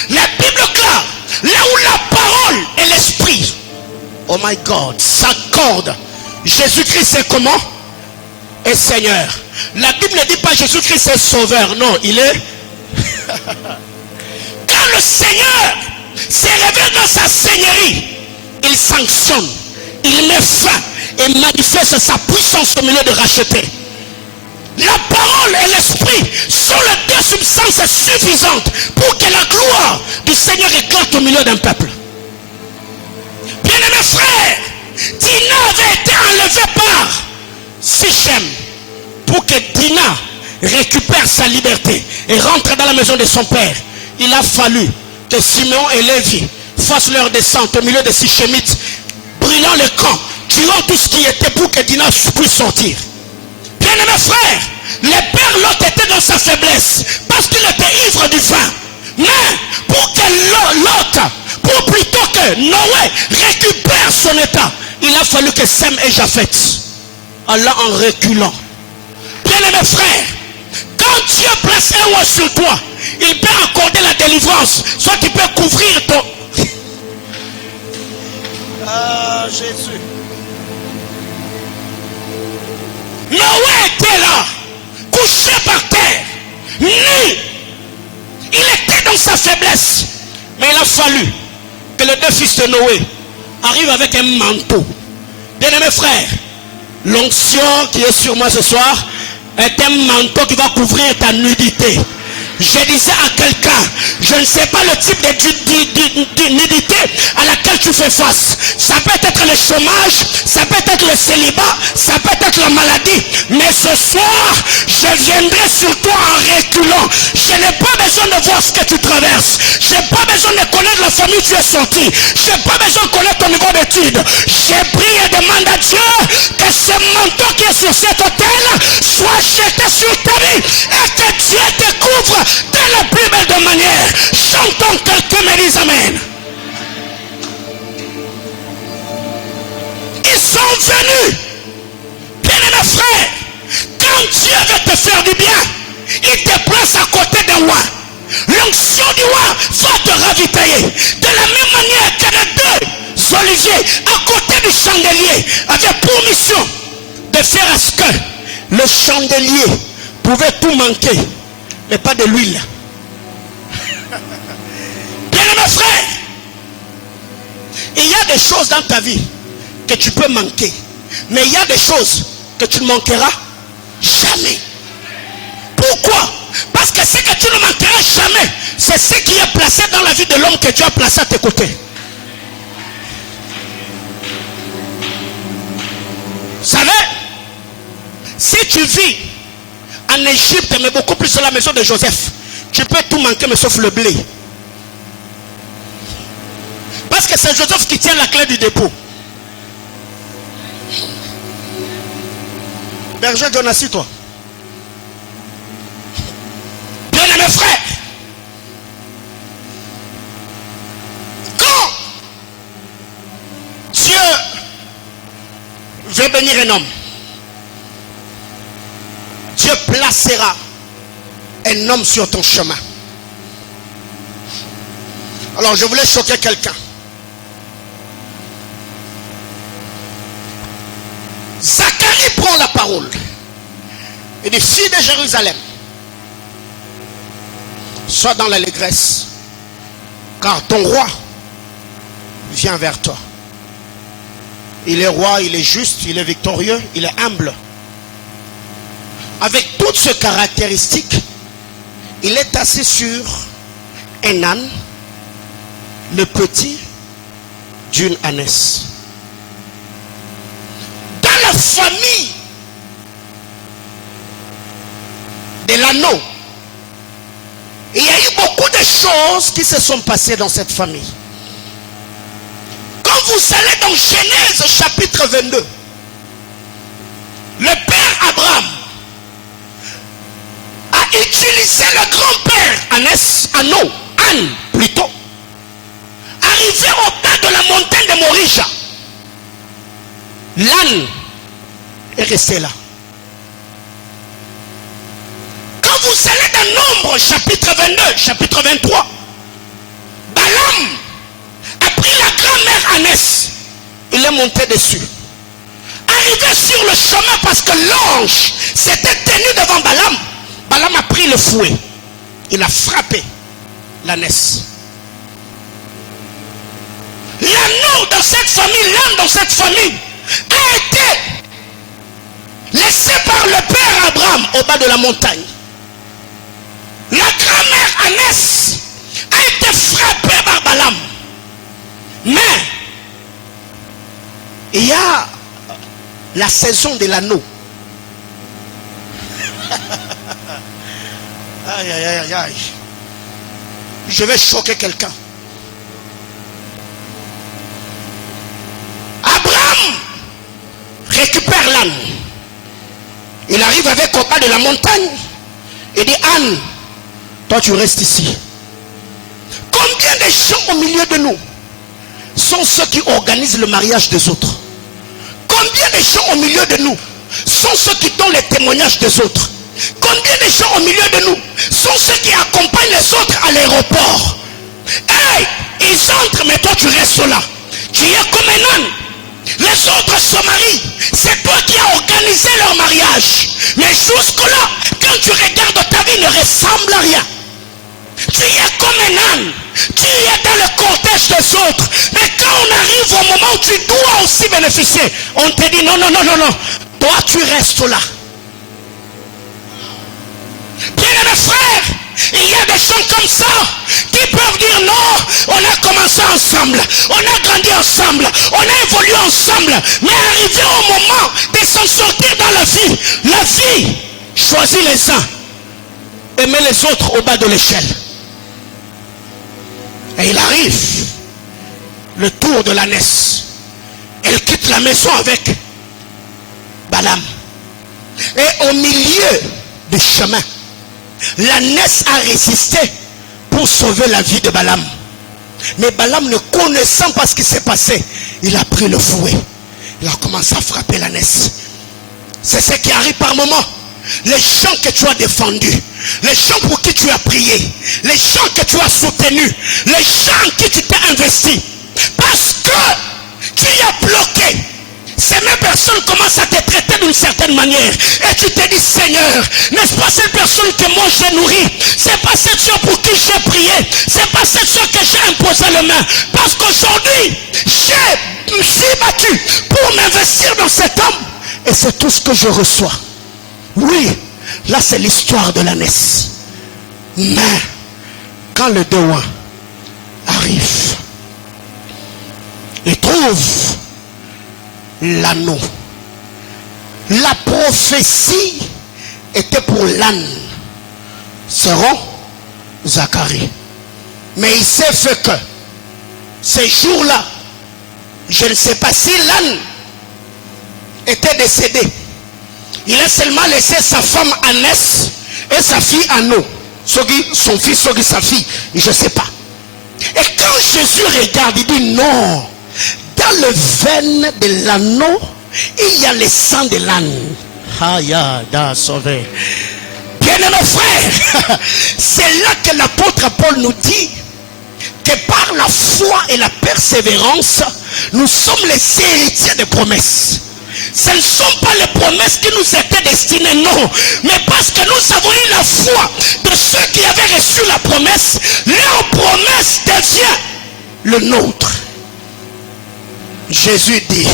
la Bible clare là où la parole et l'esprit, oh my God, s'accordent. Jésus-Christ est comment? Est Seigneur. La Bible ne dit pas Jésus-Christ est sauveur. Non, il est. Quand le Seigneur s'est révélé dans sa seigneurie, il sanctionne, il met fin et manifeste sa puissance au milieu de racheter. La parole et l'esprit sont les deux substances suffisantes pour que la gloire du Seigneur éclate au milieu d'un peuple. Bien-aimés frères, Dina avait été enlevée par Sichem pour que Dina récupère sa liberté et rentre dans la maison de son père. Il a fallu que Simeon et Lévi fassent leur descente au milieu des Sichémites, brûlant le camp, tuant tout ce qui était pour que Dina puisse sortir. Bien-aimés frères, le père Lot était dans sa faiblesse parce qu'il était ivre du vin. Mais pour que Lot, pour plutôt que Noé récupère son état, il a fallu que Sem et Japhet, Allah en reculant. Bien-aimés frères, quand Dieu place un oeil sur toi, il peut accorder la délivrance, soit il peut couvrir ton... Ah, Jésus. Noé était là, couché par terre, nu. Il était dans sa faiblesse. Mais il a fallu que les deux fils de Noé arrivent avec un manteau. Bien-aimés frères, l'onction qui est sur moi ce soir est un manteau qui va couvrir ta nudité. Je disais à quelqu'un, je ne sais pas le type de nudité à laquelle tu fais face. Ça peut être le chômage, ça peut être le célibat, ça peut être la maladie. Mais ce soir, je viendrai sur toi en reculant. Je n'ai pas besoin de voir ce que tu traverses. Je n'ai pas besoin de connaître la famille où tu es sorti. Je n'ai pas besoin de connaître ton niveau d'études. J'ai prié et demande à Dieu que ce manteau qui est sur cet autel soit jeté sur ta vie et que Dieu te couvre de la plus belle de manière. Chantons, quelqu'un me dise amen. Ils sont venus. Bien-aimés frères, quand Dieu veut te faire du bien, il te place à côté d'un roi. L'onction du roi va te ravitailler. De la même manière que les deux oliviers à côté du chandelier avaient pour mission de faire à ce que le chandelier pouvait tout manquer, mais pas de l'huile. Bien-aimés frères, il y a des choses dans ta vie que tu peux manquer, mais il y a des choses que tu ne manqueras jamais. Pourquoi? Parce que ce que tu ne manqueras jamais, c'est ce qui est placé dans la vie de l'homme que Dieu a placé à tes côtés. Vous savez, si tu vis en Égypte, mais beaucoup plus dans la maison de Joseph, tu peux tout manquer, mais sauf le blé. Parce que c'est Joseph qui tient la clé du dépôt. Berger John, assis-toi. Bien-aimés frères, quand Dieu veut bénir un homme, Dieu placera un homme sur ton chemin. Alors je voulais choquer quelqu'un. Zacharie prend la parole et dit: fille de Jérusalem, sois dans l'allégresse, car ton roi vient vers toi. Il est roi, il est juste, il est victorieux, il est humble. Avec toutes ces caractéristiques, il est assis sur un âne, le petit d'une ânesse. Dans la famille de l'anneau, il y a eu beaucoup de choses qui se sont passées dans cette famille. Quand vous allez dans Genèse chapitre 22, le père Abraham a utilisé le grand-père Anne plutôt, arrivé au bas de la montagne de Morija. L'âne est resté là. Quand vous allez dans Nombre chapitre 22, chapitre 23, Balaam ânesse. Il est monté dessus. Arrivé sur le chemin parce que l'ange s'était tenu devant Balaam. Balaam a pris le fouet. Il a frappé l'ânesse. L'anneau dans cette famille, l'âne dans cette famille a été laissé par le père Abraham au bas de la montagne. La grand-mère Anès a été frappée par Balaam. Mais il y a la saison de l'anneau. Aïe, aïe, aïe, aïe. Je vais choquer quelqu'un. Abraham récupère l'âne. Il arrive avec au bas de la montagne. Il dit, Anne, toi tu restes ici. Combien de gens au milieu de nous sont ceux qui organisent le mariage des autres? Combien de gens au milieu de nous sont ceux qui donnent les témoignages des autres? Combien de gens au milieu de nous sont ceux qui accompagnent les autres à l'aéroport? Hey, ils entrent, mais toi tu restes là. Tu es comme un âne. Les autres se marient. C'est toi qui as organisé leur mariage. Mais jusque-là, quand tu regardes ta vie, ne ressemble à rien. Tu es comme un âne. Tu es dans le cortège des autres. Mais quand on arrive au moment où tu dois aussi bénéficier, on te dit non, non, non, non, non. Toi, tu restes là. Bien-aimés frères, il y a des gens comme ça qui peuvent dire non, on a commencé ensemble, on a grandi ensemble, on a évolué ensemble, mais arrivé au moment de s'en sortir dans la vie choisit les uns et met les autres au bas de l'échelle. Et il arrive le tour de l'ânesse. Elle quitte la maison avec Balaam. Et au milieu du chemin, l'ânesse a résisté pour sauver la vie de Balaam. Mais Balaam, ne connaissant pas ce qui s'est passé, il a pris le fouet. Il a commencé à frapper l'ânesse. C'est ce qui arrive par moment. Les gens que tu as défendus, les gens pour qui tu as prié, les gens que tu as soutenus, les gens qui tu t'es investi, parce que tu y as bloqué, ces mêmes personnes commencent à te traiter d'une certaine manière. Et tu te dis, Seigneur, n'est-ce pas cette personne que moi j'ai nourrie? C'est pas cette chose pour qui j'ai prié. C'est pas cette chose que j'ai imposé les mains. Parce qu'aujourd'hui, je me suis battu pour m'investir dans cet homme. Et c'est tout ce que je reçois. Oui, là c'est l'histoire de l'ânesse. Mais, quand le Déouin arrive, il trouve l'anneau. La prophétie était pour l'âne, seront Zacharie. Mais il s'est fait que ces jours-là, je ne sais pas si l'âne était décédé. Il a seulement laissé sa femme Anès et sa fille Anneau. Son fils, sa fille, je ne sais pas. Et quand Jésus regarde, il dit non. Dans le veine de l'anneau, il y a le sang de l'âne. Bien-aimés frères, c'est là que l'apôtre Paul nous dit que par la foi et la persévérance, nous sommes les héritiers des promesses. Ce ne sont pas les promesses qui nous étaient destinées, non. Mais parce que nous avons eu la foi de ceux qui avaient reçu la promesse, leur promesse devient le nôtre. Jésus dit,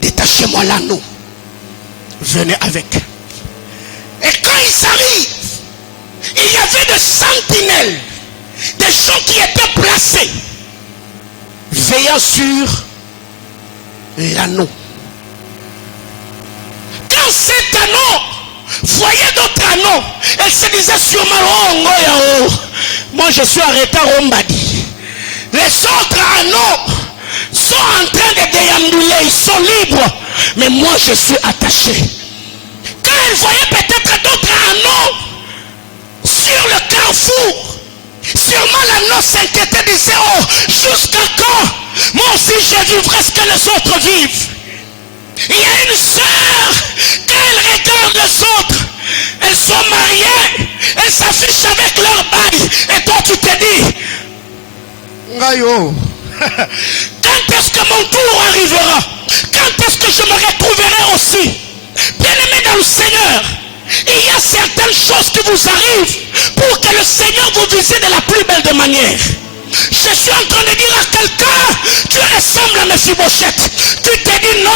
détachez-moi l'anneau, venez avec. Et quand ils arrivent, il y avait des sentinelles, des gens qui étaient placés, veillant sur l'anneau. Quand cet anneau voyait d'autres anneaux, elle se disait sûrement, oh, moi je suis arrêté à Rombadi. Les autres anneaux sont en train de déambuler, ils sont libres, mais moi je suis attaché. Quand elle voyait peut-être d'autres anneaux sur le carrefour, sûrement l'anneau s'inquiétait, disait, oh, jusqu'à quand moi aussi je vivrai ce que les autres vivent. Il y a une sœur, quand elle regarde les autres, elles sont mariées, elles s'affichent avec leur bague, et toi tu te dis, Ngayo. Quand que mon tour arrivera? Quand est-ce que je me retrouverai aussi? Bien-aimés dans le Seigneur, il y a certaines choses qui vous arrivent pour que le Seigneur vous visite de la plus belle des manières. Je suis en train de dire à quelqu'un, tu ressembles à Mephibosheth. Tu te dis non,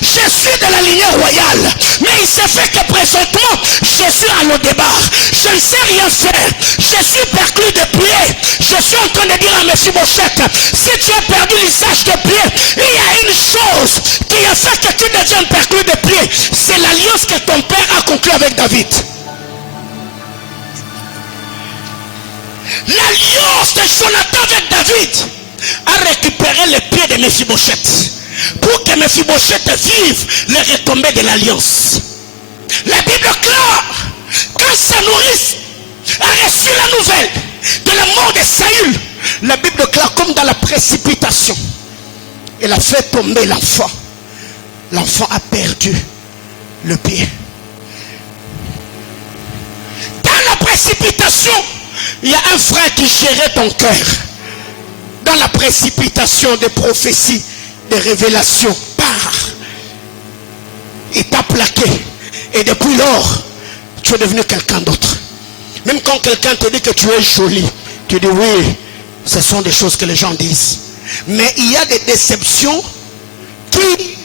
je suis de la lignée royale. Mais il s'est fait que présentement, je suis à l'au-départ. Je ne sais rien faire. Je suis perclus de pied. Je suis en train de dire à Mephibosheth, si tu as perdu l'usage de pied, il y a une chose qui a fait que tu deviennes perclus de pied. C'est l'alliance que ton père a conclue avec David. L'alliance de Jonathan avec David a récupéré les pieds de Mephibosheth pour que Mephibosheth vive les retombées de l'alliance. La Bible clare, quand sa nourrice a reçu la nouvelle de la mort de Saül, la Bible clare, comme dans la précipitation, elle a fait tomber l'enfant. L'enfant a perdu le pied. Dans la précipitation, il y a un frère qui gérait ton cœur. Dans la précipitation des prophéties, des révélations, il t'a plaqué. Et depuis lors, tu es devenu quelqu'un d'autre. Même quand quelqu'un te dit que tu es joli, tu dis oui, ce sont des choses que les gens disent. Mais il y a des déceptions qui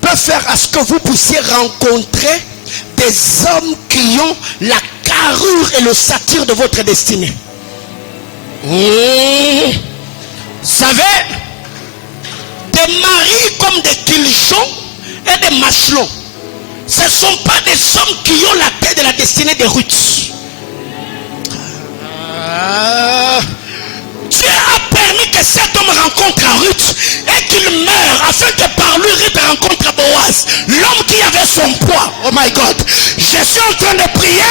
peuvent faire à ce que vous puissiez rencontrer des hommes qui ont la carrure et le satire de votre destinée. Vous savez, des maris comme des Kilchons et des Machelons, ce ne sont pas des hommes qui ont la tête de la destinée de Ruth. Dieu a permis que cet homme rencontre Ruth et qu'il meure afin que par lui Ruth rencontre Boaz, l'homme qui avait son poids. Oh my God, je suis en train de prier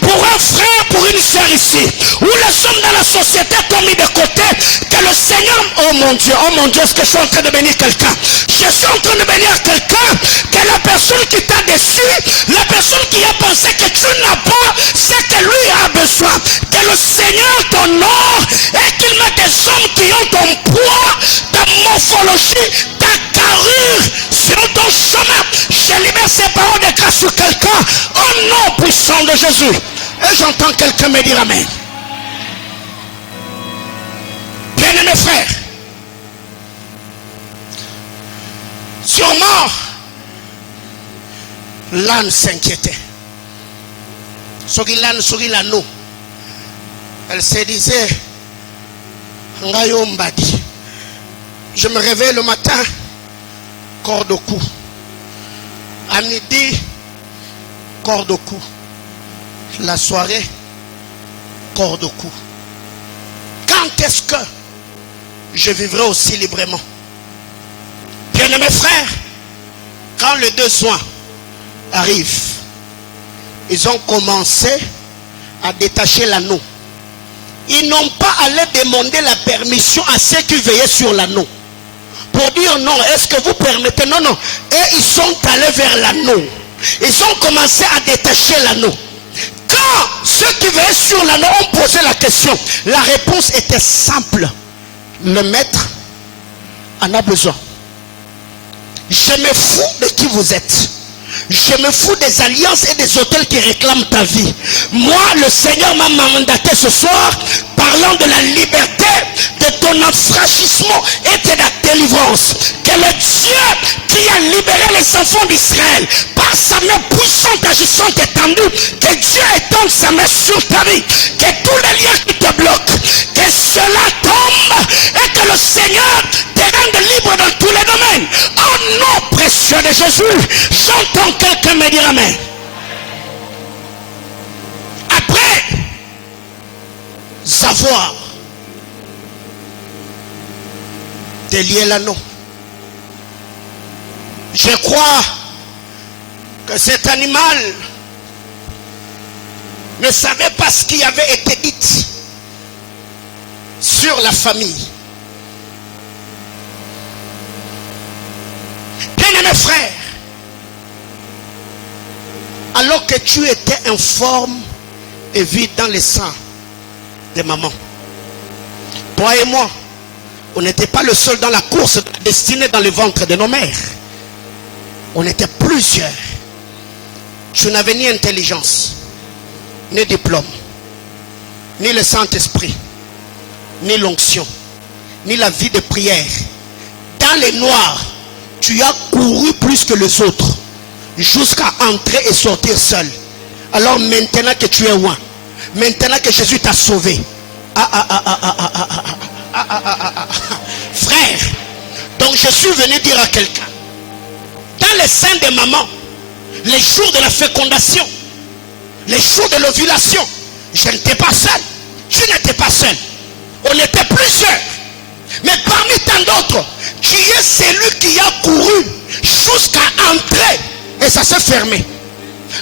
pour un frère, pour une soeur ici, où les hommes dans la société t'ont mis de côté, que le Seigneur, oh mon Dieu, est-ce que je suis en train de bénir quelqu'un? Je suis en train de bénir quelqu'un, que la personne qui t'a déçu, la personne qui a pensé que tu n'as pas ce que lui a besoin, que le Seigneur t'honore et qu'il met des hommes qui ont ton poids, ta morphologie, ta carrure sur ton chemin. Je libère ces paroles de grâce sur quelqu'un au nom puissant de Jésus. Et j'entends quelqu'un me dire amen. Bien-aimés frères, sûrement l'âne s'inquiétait. L'âne sourit l'anneau. Elle se disait, je me réveille le matin, corde au cou. À midi, corde au cou. La soirée, corde au cou. Quand est-ce que je vivrai aussi librement? Bien-aimés frères, quand les 2 soins arrivent, ils ont commencé à détacher l'anneau. Ils n'ont pas allé demander la permission à ceux qui veillaient sur l'anneau pour dire non, est-ce que vous permettez? Non. Et ils sont allés vers l'anneau. Ils ont commencé à détacher l'anneau. Quand ceux qui veillaient sur l'anneau ont posé la question, la réponse était simple. Le maître en a besoin. Je me fous de qui vous êtes. Je me fous des alliances et des hôtels qui réclament ta vie. Moi, le Seigneur m'a mandaté ce soir, parlant de la liberté, de ton affranchissement et de la délivrance. Que le Dieu qui a libéré les enfants d'Israël par sa main puissante, agissante, étendue, que Dieu étende sa main sur ta vie. Que tous les liens qui te bloquent, que cela tombe et que le Seigneur te rende libre dans tous les domaines. Au nom précieux de Jésus, j'entends quelqu'un me dire amen. Après savoir délier l'anneau, je crois que cet animal ne savait pas ce qui avait été dit sur la famille. Bien-aimés frères, alors que tu étais informe et vide dans les seins de maman, toi et moi, On n'était pas le seul dans la course destinée dans le ventre de nos mères. On était plusieurs. Je n'avais ni intelligence, ni diplôme, ni le Saint-Esprit, ni l'onction, ni la vie de prière. Dans les noirs, tu as couru plus que les autres, jusqu'à entrer et sortir seul. Alors maintenant que tu es loin, maintenant que Jésus t'a sauvé, frère, donc je suis venu dire à quelqu'un, dans les seins de maman, les jours de la fécondation, les jours de l'ovulation, je n'étais pas seul. Tu n'étais pas seul. On était plusieurs. Mais parmi tant d'autres, tu es celui qui a couru jusqu'à entrer et ça s'est fermé.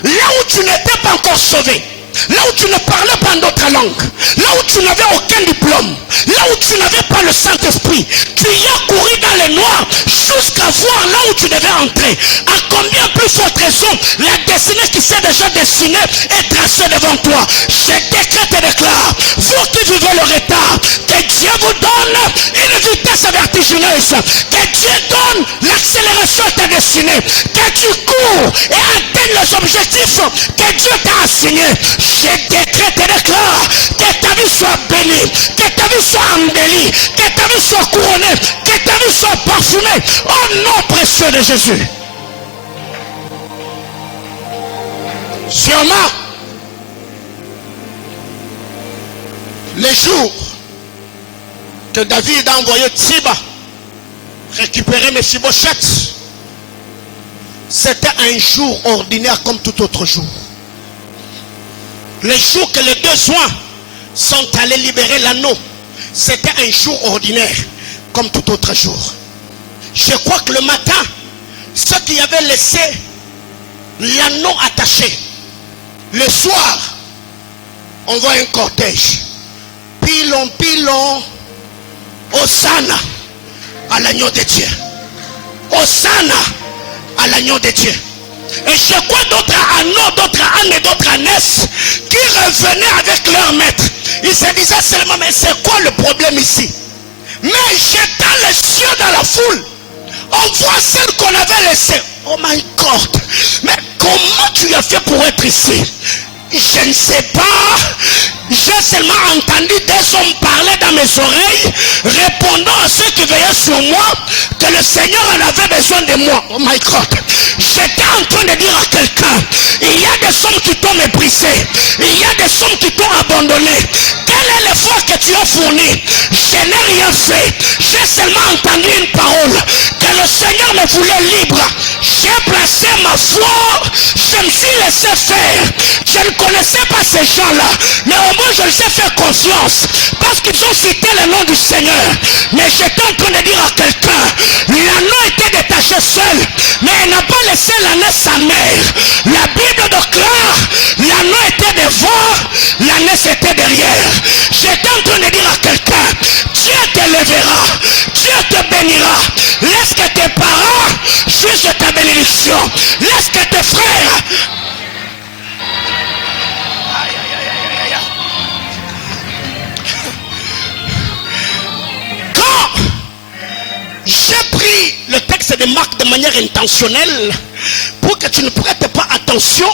Là où tu n'étais pas encore sauvé, là où tu ne parlais pas d'autres langues, là où tu n'avais aucun diplôme, là où tu n'avais pas le Saint-Esprit, tu y as couru dans les noirs jusqu'à voir là où tu devais entrer. À combien plus forte raison la destinée qui s'est déjà dessinée est tracée devant toi. Je décrète et déclare, vous qui vivez le retard, que Dieu vous donne une vitesse vertigineuse, que Dieu donne l'accélération à ta destinée, que tu cours et atteignes les objectifs que Dieu t'a assignés. Je décrète et déclare que ta vie soit bénie, que ta vie soit embellie, que ta vie soit couronnée, que ta vie soit parfumée au nom précieux de Jésus. Sûrement, les jours que David a envoyé Tsiba récupérer Mephibosheth, c'était un jour ordinaire comme tout autre jour. Les jours que les deux soins sont allés libérer l'anneau, c'était un jour ordinaire comme tout autre jour. Je crois que le matin, ceux qui avaient laissé l'anneau attaché, le soir, on voit un cortège. Pilon, pilon, Hosanna à l'agneau de Dieu. Hosanna à l'agneau de Dieu. Et je crois d'autres anneaux, d'autres ânes et d'autres ânesses qui revenaient avec leur maître. Ils se disaient seulement, mais c'est quoi le problème ici? Mais jetant les cieux dans la foule, on voit celle qu'on avait laissée. Oh my God! Mais comment tu as fait pour être ici? Je ne sais pas. J'ai seulement entendu des hommes parler dans mes oreilles, répondant à ceux qui veillaient sur moi, que le Seigneur en avait besoin de moi. Oh my God! J'étais en train de dire à quelqu'un, il y a des hommes qui t'ont méprisé, il y a des hommes qui t'ont abandonné. Quel est l'effort que tu as fourni? Je n'ai rien fait. J'ai seulement entendu une parole, que le Seigneur me voulait libre. J'ai placé ma foi, je me suis laissé faire. Je ne connaissais pas ces gens-là, mais au moins je les ai fait confiance, parce qu'ils ont cité le nom du Seigneur. Mais j'étais en train de dire à quelqu'un, l'anneau était détaché seul, mais il n'a pas laissé l'anneau sa mère. La Bible déclare, l'anneau était devant, l'anneau était derrière. J'étais en train de dire à quelqu'un, Dieu te lèvera, Dieu te bénira. Laisse que tes parents jugent ta bénédiction. Laisse que tes frères... Quand j'ai pris le texte de Marc de manière intentionnelle, pour que tu ne prêtes pas attention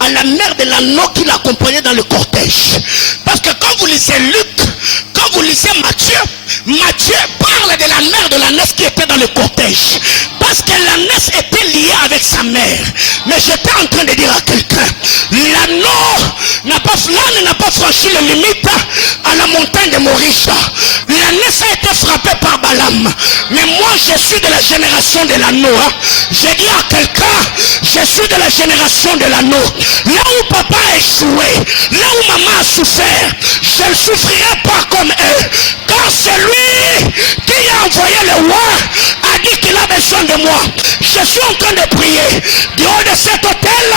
à la mère de l'anneau qui l'accompagnait dans le cortège. Parce que quand vous lisez Luc, quand vous lisez Matthieu, Matthieu parle de la mère de l'ânesse qui était dans le cortège. Parce que l'ânesse était liée avec sa mère. Mais j'étais en train de dire à quelqu'un, l'anneau n'a pas franchi les limites à la montagne de Morisha. L'ânesse a été frappée par Balaam. Mais moi je suis de la génération de l'anneau. J'ai dit à quelqu'un, je suis de la génération de l'anneau. Là où papa a échoué, là où maman a souffert, je ne souffrirai pas comme eux. Car celui qui a envoyé le roi a dit qu'il a besoin de moi. Je suis en train de prier du haut de cet hôtel,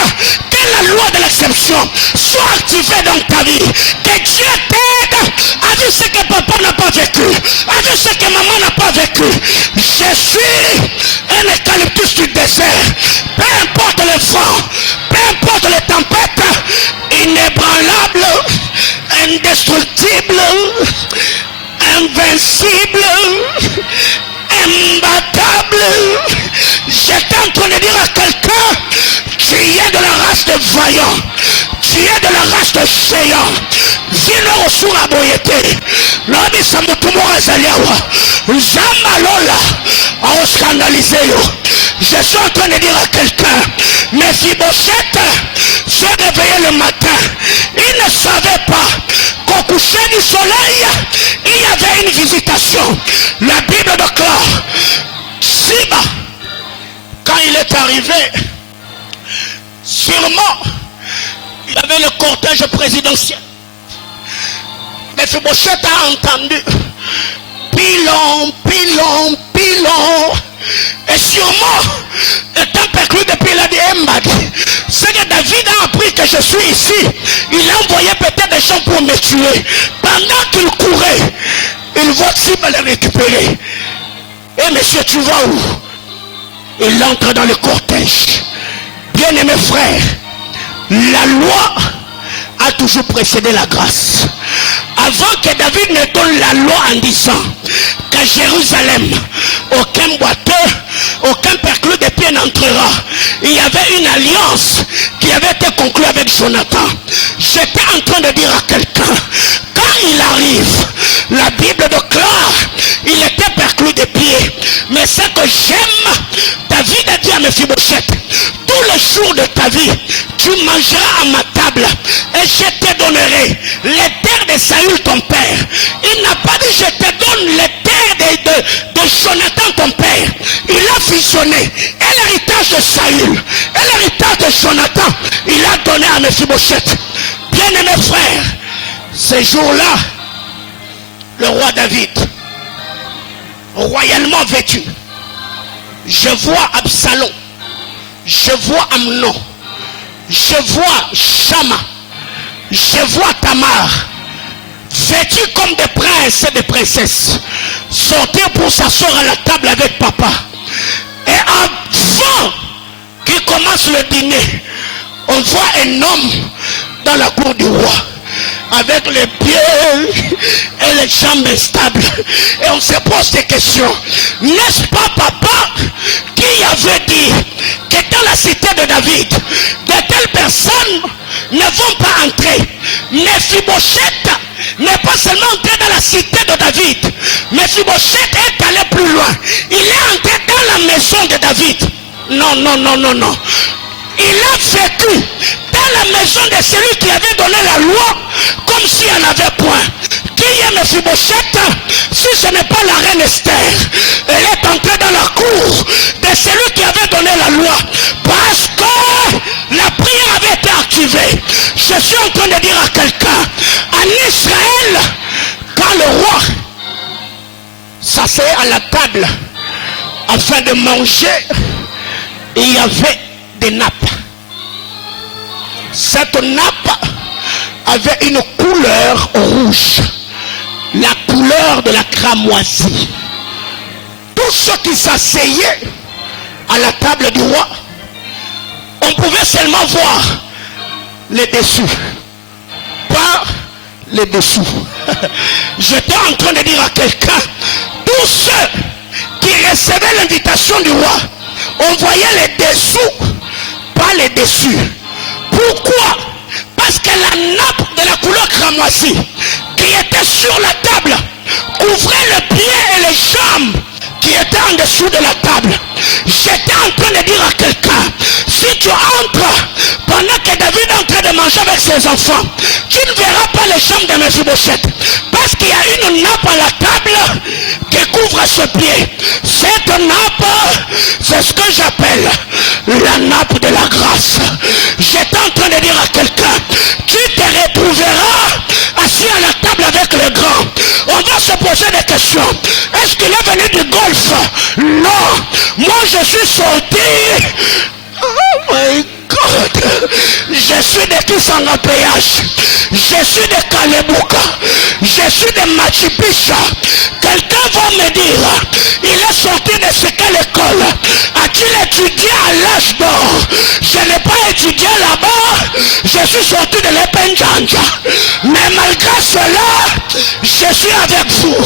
que la loi de l'exception soit activée dans ta vie. Que Dieu t'aide à vivre ce que papa n'a pas vécu, à vivre ce que maman n'a pas vécu. Je suis un eucalyptus du désert. Peu importe le vent, peu importe les tempêtes, inébranlable, indestructible, invincible, imbattable. J'étais en train de dire à quelqu'un, tu es de la race de vaillants, tu es de la race de géants. Viens au sourd à boyete. L'homme Samutumora Zaliawa. Jamalola a scandalisé. Je suis en train de dire à quelqu'un, Mephibosheth se réveillait le matin. Il ne savait pas qu'au coucher du soleil, il y avait une visitation. La Bible déclare, Siba, quand il est arrivé, sûrement, il y avait le cortège présidentiel. Mephibosheth a entendu pilon, pilon, pilon. Et sûrement, étant perclus depuis la Mbad, c'est que David a appris que je suis ici. Il a envoyé peut-être des gens pour me tuer. Pendant qu'il courait, il voit Siba le récupérer. Et monsieur, tu vas où? Il entre dans le cortège. Bien-aimés frères, la loi a toujours précédé la grâce. Avant que David ne donne la loi en disant qu'à Jérusalem, aucun boiteux, aucun perclus de pied n'entrera, il y avait une alliance qui avait été conclue avec Jonathan. J'étais en train de dire à quelqu'un, quand il arrive, la Bible déclare, il était perclus de pied. Mais ce que j'aime, David a dit à Mephibosheth, tous les jours de ta vie, tu mangeras à ma table et je te donnerai les terres de Saül ton père. Il n'a pas dit je te donne les terres de Jonathan ton père. Il a fusionné et l'héritage de Saül et l'héritage de Jonathan, il a donné à Mephibosheth. Bien-aimés frères, ces jours-là, le roi David, royalement vêtu, je vois Absalom, je vois Amnon, je vois Shama, je vois Tamar, vêtus comme des princes et des princesses, sortir pour s'asseoir à la table avec papa. Et avant qu'il commence le dîner, on voit un homme dans la cour du roi, avec les pieds et les jambes instables. Et on se pose des questions. N'est-ce pas papa qui avait dit que dans la cité de David, de telles personnes ne vont pas entrer? Mephibosheth n'est pas seulement entré dans la cité de David. Mephibosheth est allé plus loin. Il est entré dans la maison de David. Non, non, non, non, non. Il a vécu dans la maison de celui qui avait donné la loi comme s'il n'y en avait point. Qui est Mephibosheth? Si ce n'est pas la reine Esther, elle est entrée dans la cour de celui qui avait donné la loi parce que la prière avait été activée. Je suis en train de dire à quelqu'un, en Israël, quand le roi s'asseyait à la table afin de manger, il y avait des nappes. Cette nappe avait une couleur rouge, la couleur de la cramoisie. Tous ceux qui s'asseyaient à la table du roi, on pouvait seulement voir les dessous, pas les dessous. J'étais en train de dire à quelqu'un, tous ceux qui recevaient l'invitation du roi, on voyait les dessous, pas les dessus. Pourquoi? Parce que la nappe de la couleur cramoisie qui était sur la table couvrait le pied et les jambes qui étaient en dessous de la table. J'étais en train de dire à quelqu'un, si tu entres pendant que David est en train de manger avec ses enfants, tu ne verras pas les jambes de Mephibosheth, parce qu'il y a une nappe à la table qui couvre ce pied. Cette nappe, c'est ce que j'appelle la nappe de la grâce. J'étais en train de dire à quelqu'un, tu te retrouveras assis à la table avec les grands. On va se poser des questions. Est-ce qu'il est venu du golf? Non. Moi je suis sorti. Oh my God. Je suis de Kisangapéage. Je suis de Kalebouka. Je suis de Machipisha. Quelqu'un va me dire, il est sorti de ce quelle école? A-t-il étudié à l'âge d'or? Je n'ai pas étudié là-bas. Je suis sorti de l'Epenjanja. Mais malgré cela, je suis avec vous.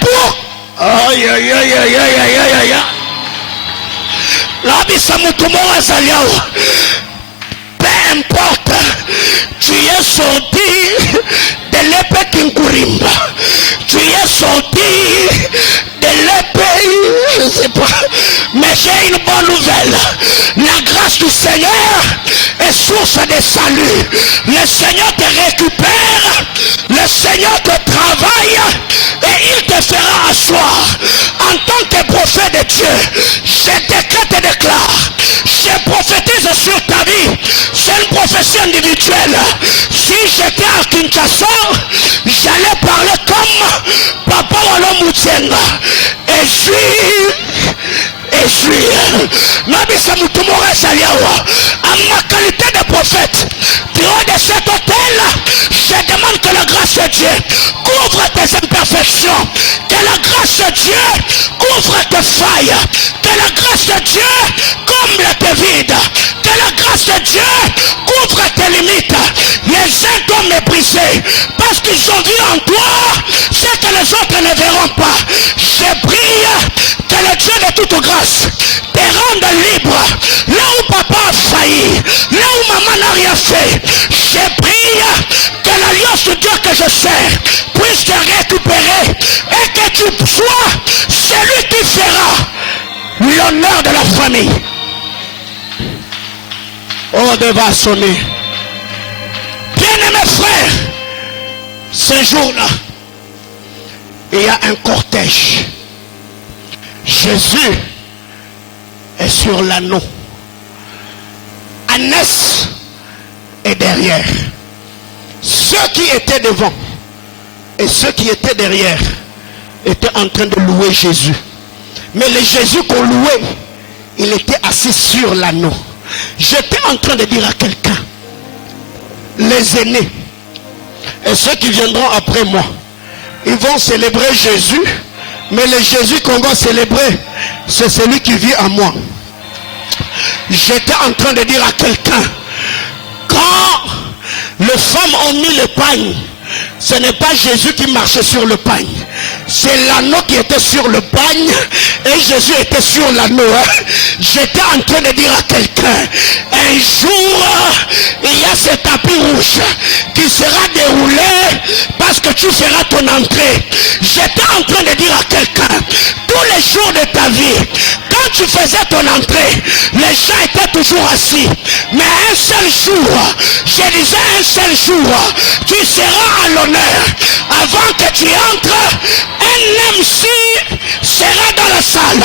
pour... Aïe, aïe, aïe, aïe, aïe, aïe, aïe, aïe. Labisa mutumora zaliao. Peu importe, tu es sorti de l'épée Kinkurimba. Tu es sorti de l'épée, je ne sais pas. Mais j'ai une bonne nouvelle. La grâce du Seigneur est source de salut. Le Seigneur te récupère. Le Seigneur te travaille. Et il te fera asseoir. En tant que prophète de Dieu, je décrète et déclare. Je prophétise sur ta vie. C'est une prophétie individuelle. Si j'étais à Kinshasa, j'allais parler comme Papa Walo Moutienga. Et je suis Nabisa Mutumora Saliawa. En ma qualité de prophète, du haut de cet hôtel, je demande que la grâce de Dieu couvre tes imperfections. Que la grâce de Dieu couvre tes failles. Que la grâce de Dieu comble tes vides. Que la grâce de Dieu couvre tes limites. Les gens doivent mépriser parce qu'ils ont vu en toi ce que les autres ne verront pas. Je prie que le Dieu de toute grâce te rende libre. Là où papa a failli, là où maman n'a rien fait, je prie que l'alliance de Dieu que je sers puisse te récupérer et que tu sois celui qui fera l'honneur de la famille. Oh, devant sonner. Bien-aimés frères, ce jour-là, il y a un cortège. Jésus est sur l'anneau. Agnès est derrière. Ceux qui étaient devant et ceux qui étaient derrière étaient en train de louer Jésus. Mais le Jésus qu'on louait, il était assis sur l'anneau. J'étais en train de dire à quelqu'un, les aînés et ceux qui viendront après moi, ils vont célébrer Jésus, mais le Jésus qu'on va célébrer, c'est celui qui vit en moi. J'étais en train de dire à quelqu'un, quand les femmes ont mis le pagne, ce n'est pas Jésus qui marchait sur le pagne, c'est l'anneau qui était sur le pagne et Jésus était sur l'anneau. J'étais en train de dire à quelqu'un, un jour il y a ce tapis rouge qui sera déroulé parce que tu feras ton entrée. J'étais en train de dire à quelqu'un, tous les jours de ta vie, quand tu faisais ton entrée, les gens étaient toujours assis, mais un seul jour, je disais un seul jour, tu seras à l'honneur. Avant que tu entres, un MC sera dans la salle.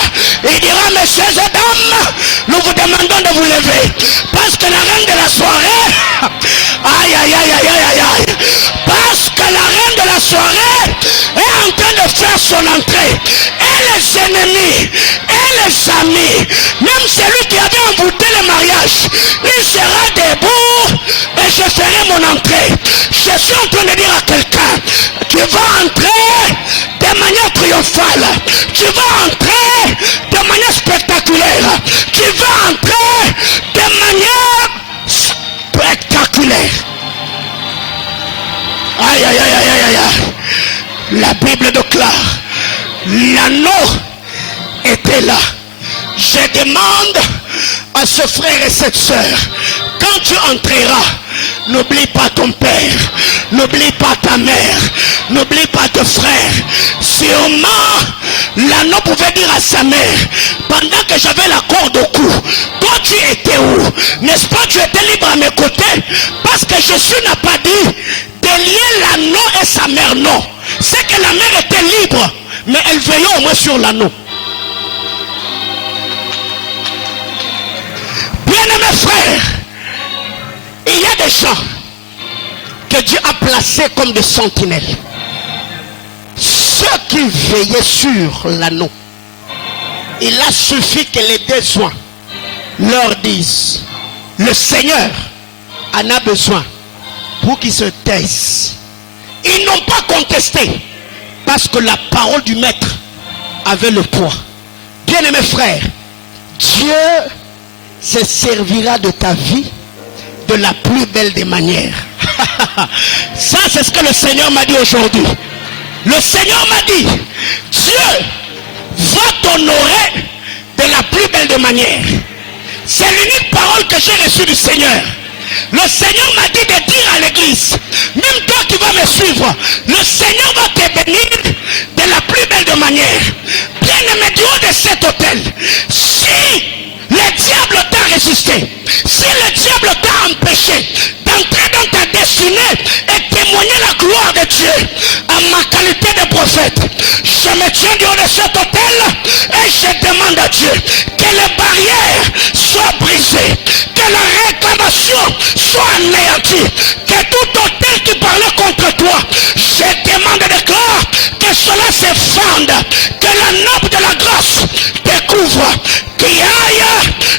Il dira, messieurs et dames, nous vous demandons de vous lever. Parce que la reine de la soirée, aïe, aïe, aïe, aïe, aïe, aïe, parce que la reine de la soirée est en train de faire son entrée. Et les ennemis, et les amis, même celui qui avait embouté le mariage, il sera debout et je ferai mon entrée. Je suis en train de dire à quelqu'un, tu vas entrer de manière triomphale, tu vas entrer de manière spectaculaire, tu vas entrer de manière spectaculaire. Aïe, aïe, aïe, aïe, aïe, aïe. La Bible déclare, l'anneau était là. Je demande à ce frère et cette sœur, quand tu entreras, n'oublie pas ton père, n'oublie pas ta mère, n'oublie pas tes frères. Sûrement, l'anneau pouvait dire à sa mère, pendant que j'avais la corde au cou, toi tu étais où? N'est-ce pas, tu étais libre à mes côtés? Parce que Jésus n'a pas dit de lier l'anneau et sa mère, non. C'est que la mère était libre, mais elle veillait au moins sur l'anneau. Bien-aimés frères, il y a des gens que Dieu a placés comme des sentinelles. Ceux qui veillaient sur l'anneau, il a suffi que les besoins leur disent, le Seigneur en a besoin, pour qu'ils se taisent. Ils n'ont pas contesté parce que la parole du maître avait le poids. Bien-aimés frères, Dieu se servira de ta vie de la plus belle des manières. Ça, c'est ce que le Seigneur m'a dit aujourd'hui. Le Seigneur m'a dit, Dieu va t'honorer de la plus belle des manières. C'est l'unique parole que j'ai reçue du Seigneur. Le Seigneur m'a dit de dire à l'église, même toi qui vas me suivre, le Seigneur va te bénir de la plus belle des manières. Bien-aimé, du haut de cet hôtel, si le diable t'a résisté, si le diable t'a empêché d'entrer dans ta destinée et témoigner la gloire de Dieu en ma qualité de prophète, je me tiens du haut de cet hôtel et je demande à Dieu que les barrières soient brisées, que la réclamation soit anéantie, que tout hôtel qui parlait contre toi, je demande et déclare que cela se fende, que la nappe de la grâce découvre, qu'il y ait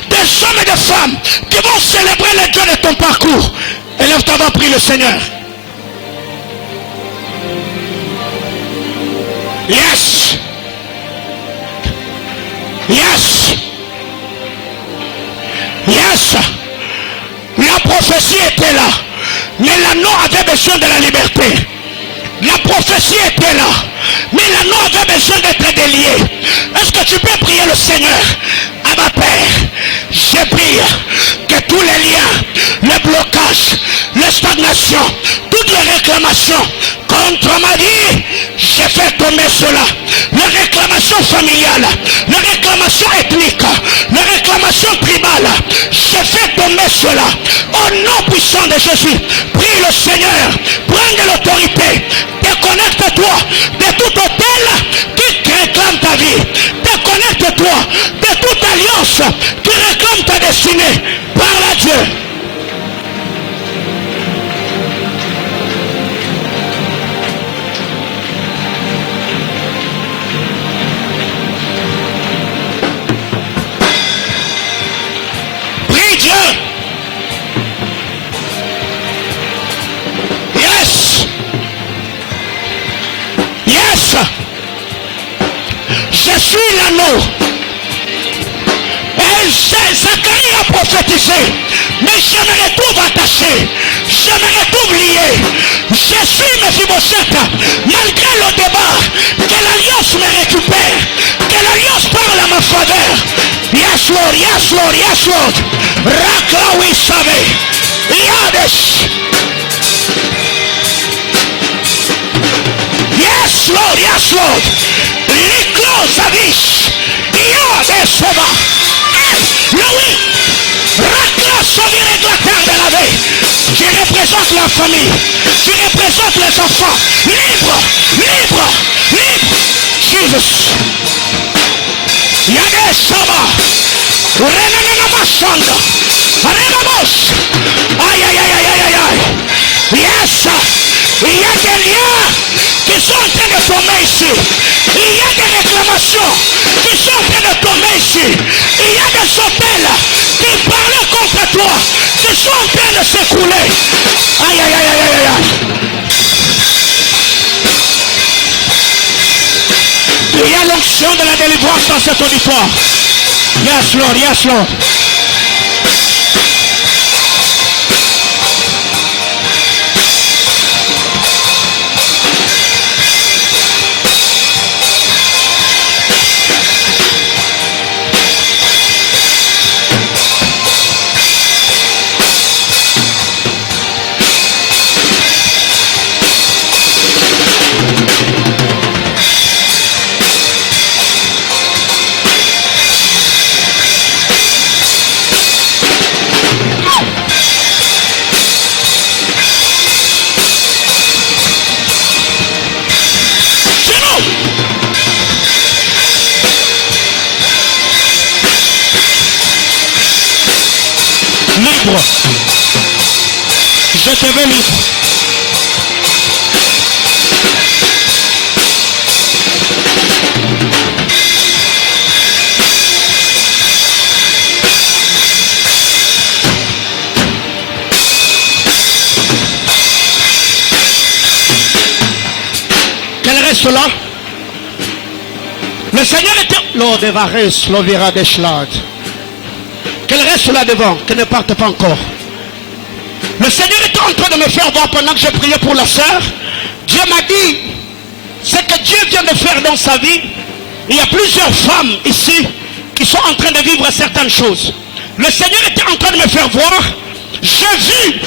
des hommes et des femmes qui vont célébrer le Dieu de ton parcours. Élève-toi, va prier le Seigneur. Yes. Yes. Yes. La prophétie était là. Mais l'anneau avait besoin de la liberté. La prophétie était là. Mais l'anneau avait besoin d'être délié. Est-ce que tu peux prier le Seigneur? À ma Père, je prie que tous les liens, les blocages, les stagnations, toutes les réclamations contre ma vie, je fais tomber cela. Les réclamations familiales, les réclamations ethniques, les réclamations tribales, je fais tomber cela. Au nom puissant de Jésus, prie le Seigneur, prends de l'autorité, déconnecte-toi de tout hôtel qui réclame ta vie. Déconnecte-toi de toute alliance qui réclame ta destinée. Parle à Dieu. Prie Dieu. Yes. Yes. Je suis l'anneau. Et Zacharie a prophétisé. Mais je me retrouve attaché. Je me retrouve lié. Je suis Mephibosheth. Malgré le débat, que l'alliance me récupère. Que l'alliance parle à ma faveur. Yes Lord, yes Lord, yes Lord. Rakla we save. Yades. Yes Lord, yes Lord. Liklos avish. Yades ova. Oui, Rakla sauver la terre de la veille. Je représente la famille. Je représente les enfants. Libre, libre, libre. Jesus. Yades Saba. Renana Machanda. Renamos. Aïe, aïe, aïe, aïe, aïe, aïe. Yes. Il y a des liens qui sont en train de tomber ici. Il y a des réclamations qui sont en train de tomber ici. Il y a des hôtels qui parlaient contre toi, qui sont en train de s'écrouler. Aïe, aïe, aïe, aïe, aïe, aïe. Il y a l'onction de la délivrance dans cet auditoire. Yes, Lord, yes, Lord. Libre. Je te veux libre. Qu'elle reste là. Le Seigneur était... Lord de Vares, l'Ovira de Schlad. Qu'elle reste là devant, qu'elle ne parte pas encore. Le Seigneur était en train de me faire voir pendant que je priais pour la sœur. Dieu m'a dit ce que Dieu vient de faire dans sa vie, il y a plusieurs femmes ici qui sont en train de vivre certaines choses. Le Seigneur était en train de me faire voir. J'ai vu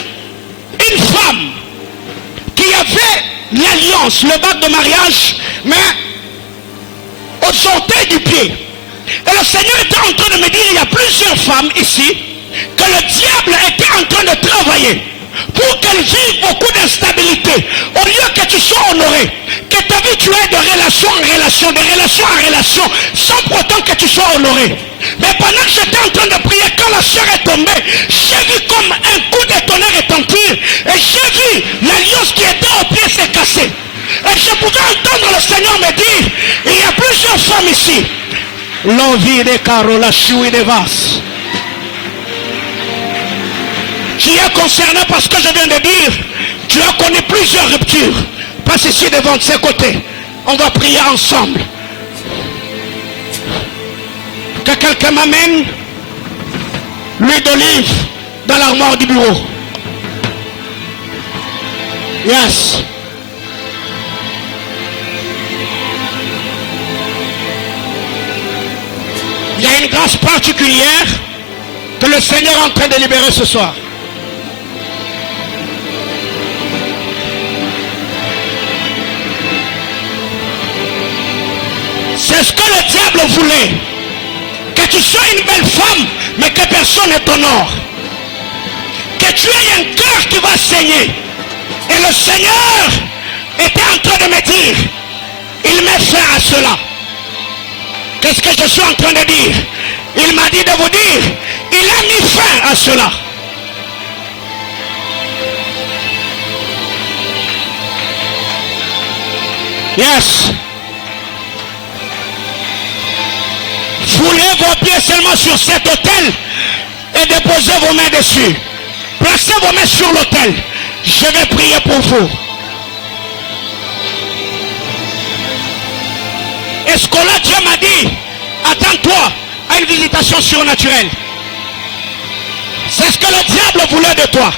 une femme qui avait l'alliance, le bac de mariage, mais aux orteils du pied. Et le Seigneur était en train de me dire, il y a plusieurs femmes ici, que le diable était en train de travailler pour qu'elles vivent beaucoup d'instabilité. Au lieu que tu sois honoré, que ta vie tu es de relation en relation, de relation en relation, sans pourtant que tu sois honoré. Mais pendant que j'étais en train de prier, quand la chair est tombée, j'ai vu comme un coup de tonnerre retentir. Et j'ai vu l'alliance qui était au pied s'est cassée. Et je pouvais entendre le Seigneur me dire, il y a plusieurs femmes ici. L'envie des carreaux, la chouille des vases. Qui est concerné par ce que je viens de dire. Tu as connu plusieurs ruptures. Passe ici devant de ces côtés. On va prier ensemble. Que quelqu'un m'amène l'huile d'olive dans l'armoire du bureau. Yes. Il y a une grâce particulière que le Seigneur est en train de libérer ce soir. C'est ce que le diable voulait. Que tu sois une belle femme, mais que personne ne t'honore. Que tu aies un cœur qui va saigner. Et le Seigneur était en train de me dire, il met fin à cela. Qu'est-ce que je suis en train de dire? Il m'a dit de vous dire, il a mis fin à cela. Yes. Foulez vos pieds seulement sur cet autel et déposez vos mains dessus. Placez vos mains sur l'autel. Je vais prier pour vous. Est-ce que là Dieu m'a dit, attends-toi à une visitation surnaturelle. C'est ce que le diable voulait de toi.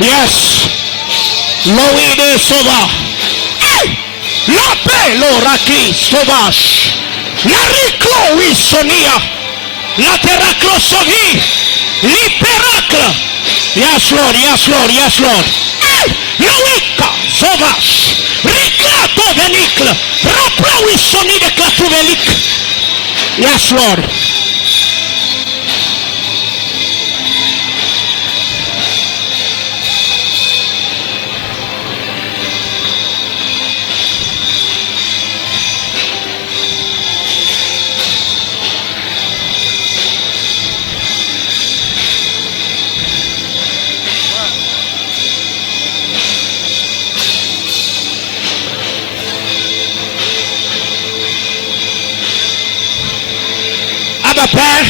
Yes. L'ouïe sauvage. La paix, l'oracle sauvage. La riclo, oui, sonia. La terraclo sovi. L'hyperacle. Yes, Lord, yes, Lord, yes, Lord. L'ouïka sauvage. Riclato venicle. Rapla, oui, soni de clatouvelique. Yes, Lord. Père,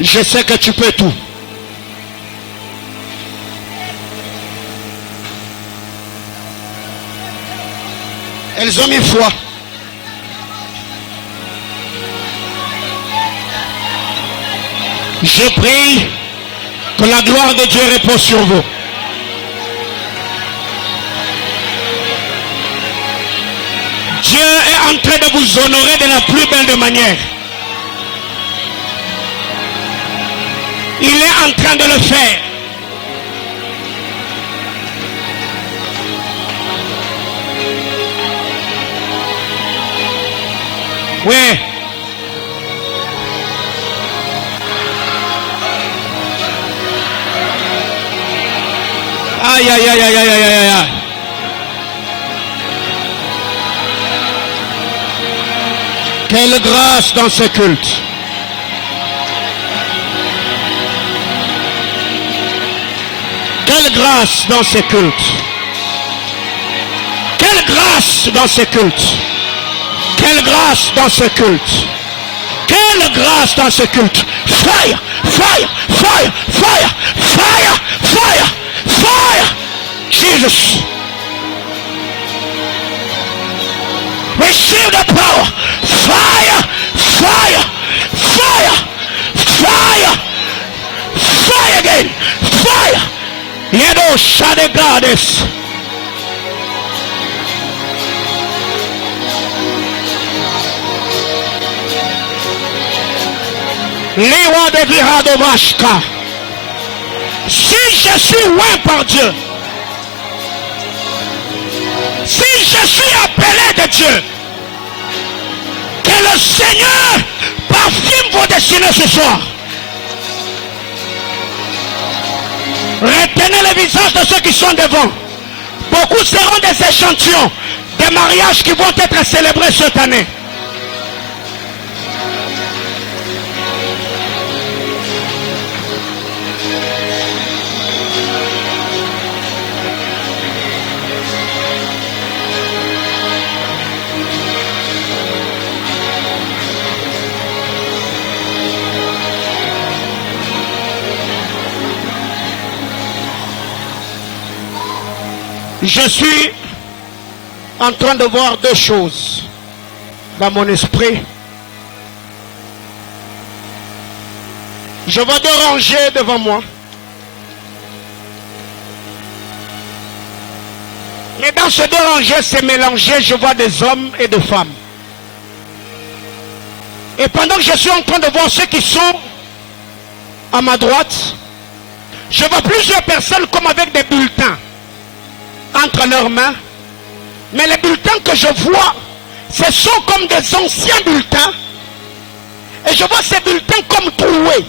je sais que tu peux tout. Elles ont mis foi. Je prie que la gloire de Dieu repose sur vous. Dieu est en train de vous honorer de la plus belle de manière. Il est en train de le faire. Oui. Aïe, aïe, aïe, aïe, aïe, aïe, Quelle grâce dans ce culte. Quelle grâce dans ce culte. Quelle grâce dans ce culte. Quelle grâce dans ce culte. Quelle grâce dans ce culte. Fire, fire, fire, fire, fire, fire, fire. Jesus. Receive the power. Fire, fire, fire, fire, fire again. Fire. Yedo Shade Goddess. Liwa de Virado Vashka. Si je suis loin par Dieu, si je suis appelé de Dieu, que le Seigneur parfume vos destinées ce soir. Retenez le visage de ceux qui sont devant. Beaucoup seront des échantillons des mariages qui vont être célébrés cette année. Je suis en train de voir deux choses dans mon esprit. Je vois deux rangées devant moi. Mais dans ces deux rangées, c'est mélangé. Je vois des hommes et des femmes. Et pendant que je suis en train de voir ceux qui sont à ma droite, je vois plusieurs personnes comme avec des bulletins entre leurs mains, mais les bulletins que je vois, ce sont comme des anciens bulletins, et je vois ces bulletins comme troués.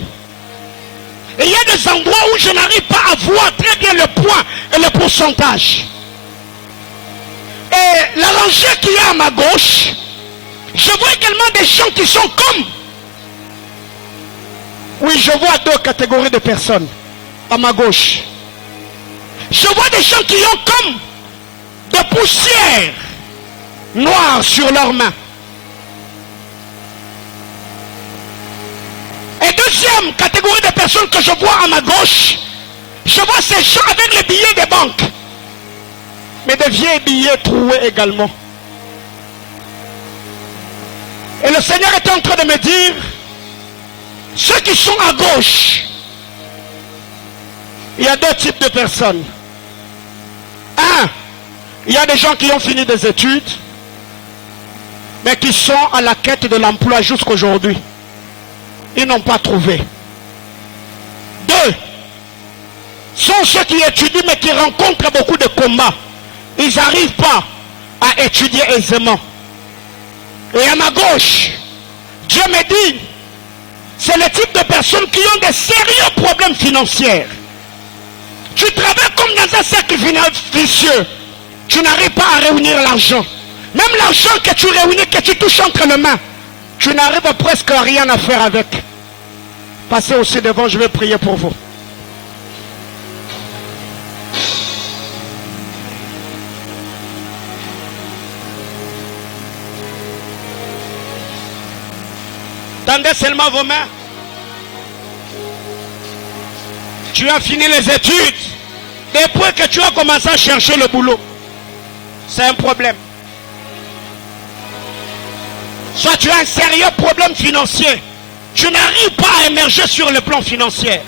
Et il y a des endroits où je n'arrive pas à voir très bien le point et le pourcentage. Et la rangée qui est à ma gauche, je vois également des gens qui sont comme... Oui, je vois deux catégories de personnes à ma gauche. Je vois des gens qui ont comme de poussière noire sur leurs mains. Et deuxième catégorie de personnes que je vois à ma gauche, je vois ces gens avec les billets des banques. Mais des vieux billets troués également. Et le Seigneur était en train de me dire, ceux qui sont à gauche, il y a deux types de personnes. Un, il y a des gens qui ont fini des études, mais qui sont à la quête de l'emploi jusqu'aujourd'hui. Ils n'ont pas trouvé. Deux, sont ceux qui étudient, mais qui rencontrent beaucoup de combats. Ils n'arrivent pas à étudier aisément. Et à ma gauche, Dieu me dit, c'est le type de personnes qui ont des sérieux problèmes financiers. Tu travailles comme dans un cercle vicieux. Tu n'arrives pas à réunir l'argent. Même l'argent que tu réunis, que tu touches entre les mains, tu n'arrives presque à rien à faire avec. Passez aussi devant, je vais prier pour vous. Tendez seulement vos mains. Tu as fini les études. Depuis que tu as commencé à chercher le boulot, c'est un problème. Soit tu as un sérieux problème financier. Tu n'arrives pas à émerger sur le plan financier.